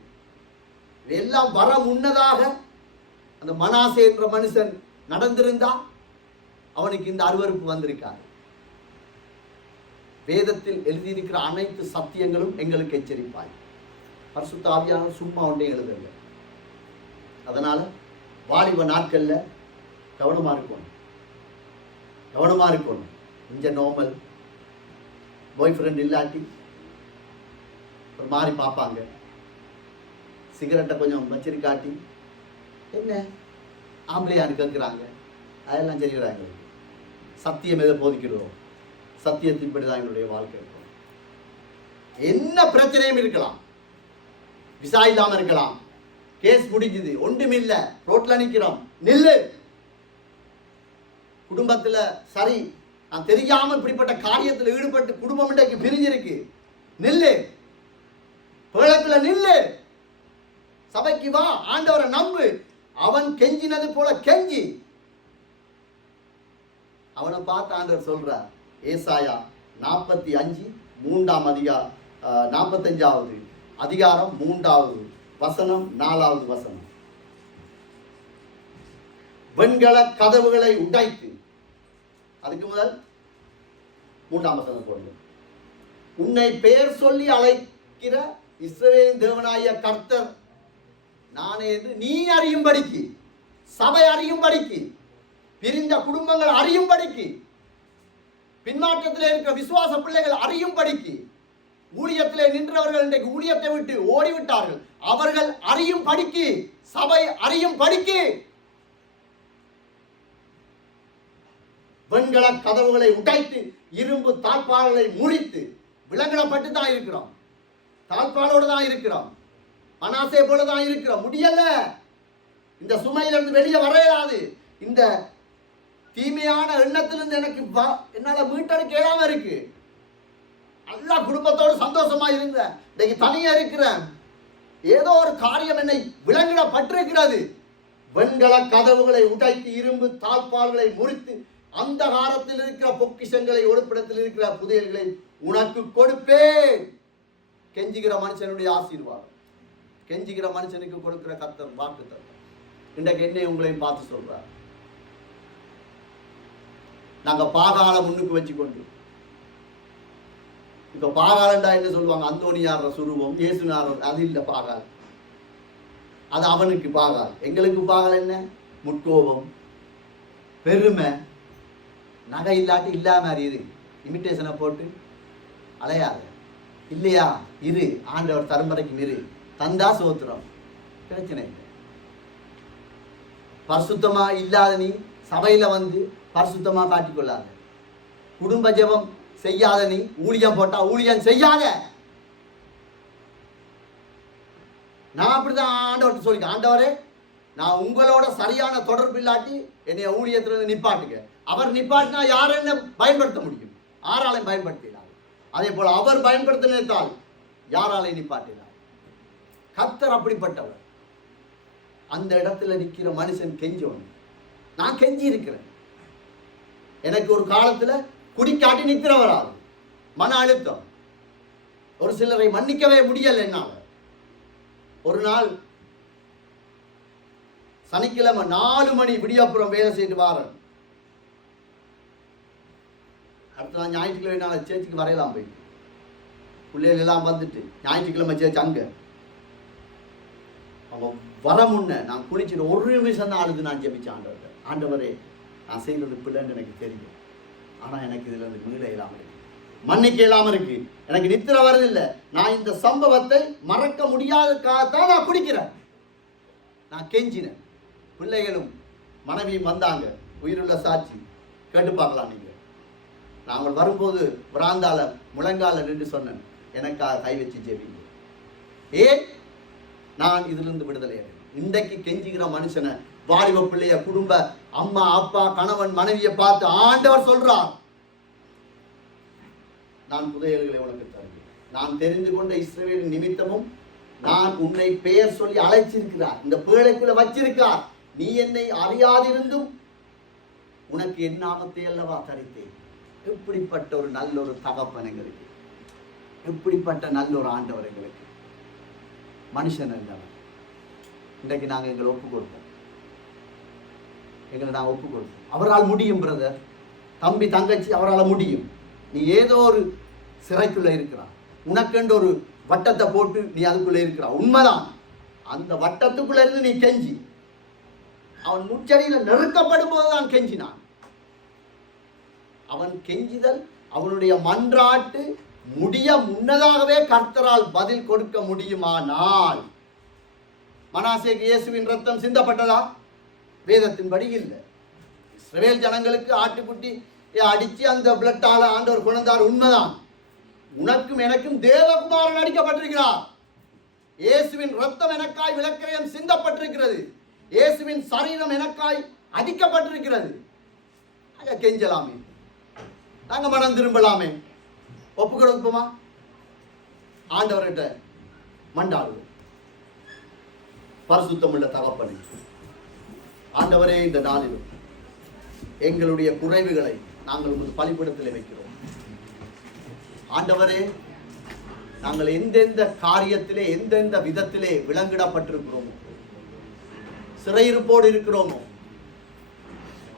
எல்லாம் வர முன்னதாக அந்த மனாசே என்ற மனுஷன் நடந்திருந்தா அவனுக்கு இந்த அருவருப்பு வந்திருக்காது. வேதத்தில் எழுதியிருக்கிற அனைத்து சத்தியங்களும் எங்களுக்கு எச்சரிப்பாய். பரிசுத்த ஆவியானவர் சும்மா ஒன்றே எழுதல. அதனால வாலிப நாட்கள்ல கவனமா இருக்கணும், கவனமா இருக்கணும். இங்க நார்மல் பாய் ஃப்ரெண்ட் இல்லாட்டி ஒரு மாதிரி பார்ப்பாங்க. சிகரெட்டை கொஞ்சம் வச்சிருக்காட்டி என்ன ஆம்பளையான்னு கேட்குறாங்க. அதெல்லாம் சரிகிறாங்க. சத்தியம் எதை போதிக்கிறோம், சத்தியத்தின்படி தான் எங்களுடைய வாழ்க்கை இருக்கும். என்ன பிரச்சனையும் இருக்கலாம், விசா இல்லாம இருக்கலாம், கேஸ் முடிக்குது, ஒன்றுமில்லை, ரோட்ல நிற்கிறோம், நில்லு. குடும்பத்துல சரி, நான் தெரியாம இப்படிப்பட்ட காரியத்தில் ஈடுபட்டு குடும்பம் இன்றைக்கு பிரிஞ்சிருக்கு, நில்லு. பேழத்துல நில்லு. சபைக்கு வா, ஆண்டவரை நம்பு. அவன் கெஞ்சினது போல கெஞ்சி. அவனை பார்த்து ஆண்டவர் சொல்றார், ஏசாயா 45 3ஆம் அதிகாரம் 45வது அதிகாரம் 3வது வசனம் 4வது வசனம். வெண்கல கதவுகளை உடைத்து, அதுக்கு முதல் 3ஆம் வசனம் போடுங்க. உன்னை பெயர் சொல்லி அழைக்கிற இஸ்ரவேலின் தேவனாகிய கர்த்தர் நானே என்று நீ அறியும்படிக்கு, சபை அறியும்படிக்கு, பிரிந்த குடும்பங்கள் அறியும்படிக்கு, பின்மாற்றத்தில் இருக்கிற விசுவாச பிள்ளைகள் அறியும்படிக்கு, ஊழியத்திலே நின்றவர்கள் இன்றைக்கு ஊழியத்தை விட்டு ஓடிவிட்டார்கள், அவர்கள் அறியும்படிக்கு, சபை அறியும்படிக்கு வெண்கல கதவுகளை உடைத்து இரும்பு தாழ்பாளை முறித்து, விலங்கிடப்பட்டு தான் இருக்கிறோம், தாழ்பாளோடு தான் இருக்கிறோம், மனாசே போல தான் இருக்கிறோம். முடியல, இந்த சுமையிலிருந்து வெளியே வரையாது. இந்த தீமையான எண்ணத்திலிருந்து எனக்கு என்னால மீட்டெடுக்க இயலாம இருக்கு. எல்லா குடும்பத்தோடு சந்தோஷமா இருந்தேன், இன்னைக்கு தனியா இருக்கிறேன். ஏதோ ஒரு காரியம் என்னை விலங்கிடப்பட்டிருக்கிறது. வெண்கல கதவுகளை உடைத்து இரும்பு தாழ்பால்களை முறித்து அந்த காலத்தில் இருக்கிற பொக்கிஷங்களை, ஒடுப்பிடத்தில் இருக்கிற புதையல்களை உனக்கு கொடுப்பேன். கெஞ்சுகிற மனுஷனுடைய ஆசீர்வாதம். கெஞ்சுகிற மனுஷனுக்கு கொடுக்கிற கர்த்தர் வாக்கு தத்தம். இன்றைக்கு என்னை உங்களையும் பார்த்து சொல்றார். நாங்க பாகால முன்னுக்கு வச்சு கொண்டு இப்ப பாகாலண்டா என்ன சொல்லுவாங்க, அந்தோனியார சுரூபம் இயேசுனார, அது இல்லை பாகால், அது அவனுக்கு பாகால். எங்களுக்கு பாகால் என்ன? முட்கோபம், பெருமை, நகை இல்லாட்டி இல்லா மாதிரி இரு, இமிட்டேஷனை போட்டு அலையாத, இல்லையா இரு, ஆண்டவர் தருமறைக்கும் இரு, தந்தா சோத்திரம், பிரச்சனை இல்லை. பரிசுத்தமா இல்லாத நீ சபையில வந்து பரிசுத்தமா காட்டிக்கொள்ளாத. குடும்ப ஜெபம் செய்யாத நீ ஊழியம் போட்டா ஊழியம் செய்யாத. நான் அப்படிதான் ஆண்டவர்கிட்ட சொல்லி, ஆண்டவரே நான் உங்களோட சரியான தொடர்பு இல்லாட்டி என்னைய ஊழியத்துல நிப்பாட்டுங்க. அவர் நிப்பாட்டினா யாரும் என்ன பயன்படுத்த முடியும்? யாராலையும் பயன்படுத்தினார். அதே போல அவர் பயன்படுத்த நினைத்தால் யாராலையும் நிப்பாட்டினார். கர்த்தர் அப்படிப்பட்டவர். அந்த இடத்துல நிற்கிற மனுஷன் கெஞ்சவன். நான் கெஞ்சி இருக்கிறேன். எனக்கு ஒரு காலத்துல குடிக்காட்டி நித்திர வராது, மன அழுத்தம், ஒரு சிலரை மன்னிக்கவே முடியல என்னால. ஒரு நாள் சனிக்கிழமை 4 மணி விடியப்புறம் வேலை செய்து வாரன். அடுத்த நாள் ஞாயிற்றுக்கிழமை நாள் சேர்ச்சுக்கு வரையலாம் போய் பிள்ளைகள் எல்லாம் வந்துட்டு ஞாயிற்றுக்கிழமை சேர்ச்சு அங்க அவன் வர முன்ன நான் குளிச்சுட்டு 1 நிமிஷம் தான் அழுது நான் ஜெபிச்சேன் ஆண்டவர்கிட்ட. ஆண்டவரே நான் செய்வது பிள்ளைன்னு எனக்கு தெரியும், ஆனா எனக்கு இதுல இருந்து மீள இல்லாம இருக்கு, மன்னிக்க இல்லாம இருக்கு, எனக்கு நித்திர வரதில்லை. நான் இந்த சம்பவத்தை மறக்க முடியாததுக்காகத்தான் நான் குடிக்கிறேன். நான் கெஞ்சினேன். பிள்ளைகளும் மனைவியும் வந்தாங்க, உயிருள்ள சாட்சி, கேட்டு பார்க்கலாம் நீங்க. நாங்கள் வரும்போது பிராந்தால முழங்கால நின்று சொன்னேன், எனக்காக கை வச்சு ஜெபிங்க. ஏன் நான் இதிலிருந்து விடுதலை அடைவேன். இன்றைக்கு கெஞ்சுகிற மனுஷனை, வாலிப பிள்ளைய, குடும்ப அம்மா அப்பா கணவன் மனைவியை பார்த்து ஆண்டவர் சொல்றார், நான் புதையல்களை உனக்கு தருவேன். நான் தெரிந்து கொண்ட இஸ்ரவேலின் நிமித்தமும் நான் உன்னை பெயர் சொல்லி அழைச்சிருக்கிறார், இந்த பேழைக்குள்ள வச்சிருக்கார். நீ என்னை அறியாதிருந்தும் உனக்கு என் நாமத்தை அல்லவா தரித்தேன். எப்படிப்பட்ட ஒரு நல்ல ஒரு தகப்பன் எங்களுக்கு, எப்படிப்பட்ட நல்ல ஒரு ஆண்டவர் எங்களுக்கு. மனுஷன் அல்லவர். இன்றைக்கு நாங்கள் எங்களை ஒப்பு கொடுப்போம், எங்களை நாங்கள் ஒப்பு கொடுப்போம். அவரால் முடியும் பிரதர், தம்பி தங்கச்சி, அவரால் முடியும். நீ ஏதோ ஒரு சிறைக்குள்ள இருக்கிறான், உனக்கென்று ஒரு வட்டத்தை போட்டு நீ அதுக்குள்ள இருக்கிறான், உண்மைதான். அந்த வட்டத்துக்குள்ள இருந்து நீ கெஞ்சி, அவன் முச்சடியில நெருக்கப்படும் போதுதான் கெஞ்சினான். அவன் கெஞ்சிதல், அவனுடைய மன்றாட்டு முடிய முன்னதாகவே கர்த்தரால் பதில் கொடுக்க முடியுமானால், மனாசேக்கு இயேசுவின் ரத்தம் சிந்தப்பட்டதா? வேதத்தின்படி இல்லை. இஸ்ரவேல் ஜனங்களுக்கு ஆட்டுக்குட்டி அடிச்சு அந்த பிளட்டால ஆண்டவர் குணந்தார், உண்மைதான். உனக்கும் எனக்கும் தேவகுமாரன் அடிக்கப்பட்டிருக்கிறார். இயேசுவின் ரத்தம் எனக்காய் விளக்கிரயம் சிந்தப்பட்டிருக்கிறது. இயேசுவின் சரீரம் எனக்காய் அடிக்கப்பட்டிருக்கிறது. நாங்க கெஞ்சலாமே, நாங்க மனம் திரும்பலாமே, ஒப்பு கொடுப்போமா? ஆண்டவர்கிட்ட மண்டாடுவோம். பரிசுத்தமுள்ள தகப்பனே, ஆண்டவரே, இந்த நாளிலும் எங்களுடைய குறைவுகளை நாங்கள் உமது பலிபீடத்தில் வைக்கிறோம். ஆண்டவரே, நாங்கள் எந்தெந்த காரியத்திலே எந்தெந்த விதத்திலே விலங்கிடப்பட்டிருக்கிறோமோ, சிறையிருப்போடு இருக்கிறோமோ,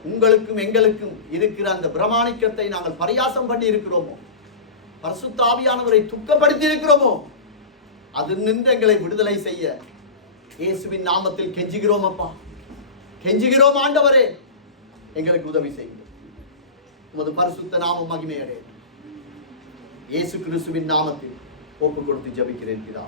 உங்களுக்கும் எங்களுக்கும் இருக்கிற அந்த பிரமாணிக்கத்தை நாங்கள் பரியாசம் பண்ணி இருக்கிறோமோ, பரிசுத்த ஆவியானவரை துக்கப்படுத்தி இருக்கிறோமோ, அது நின்று எங்களை விடுதலை செய்ய இயேசுவின் நாமத்தில் கெஞ்சுகிறோம். அப்பா, கெஞ்சுகிறோம். ஆண்டவரே, எங்களுக்கு உதவி செய்யும். உமது பரிசுத்த நாமம் மகிமை அடைய இயேசு கிறிஸ்துவின் நாமத்தில் ஒப்பு கொடுத்து ஜெபிக்கிறேன் பிதா.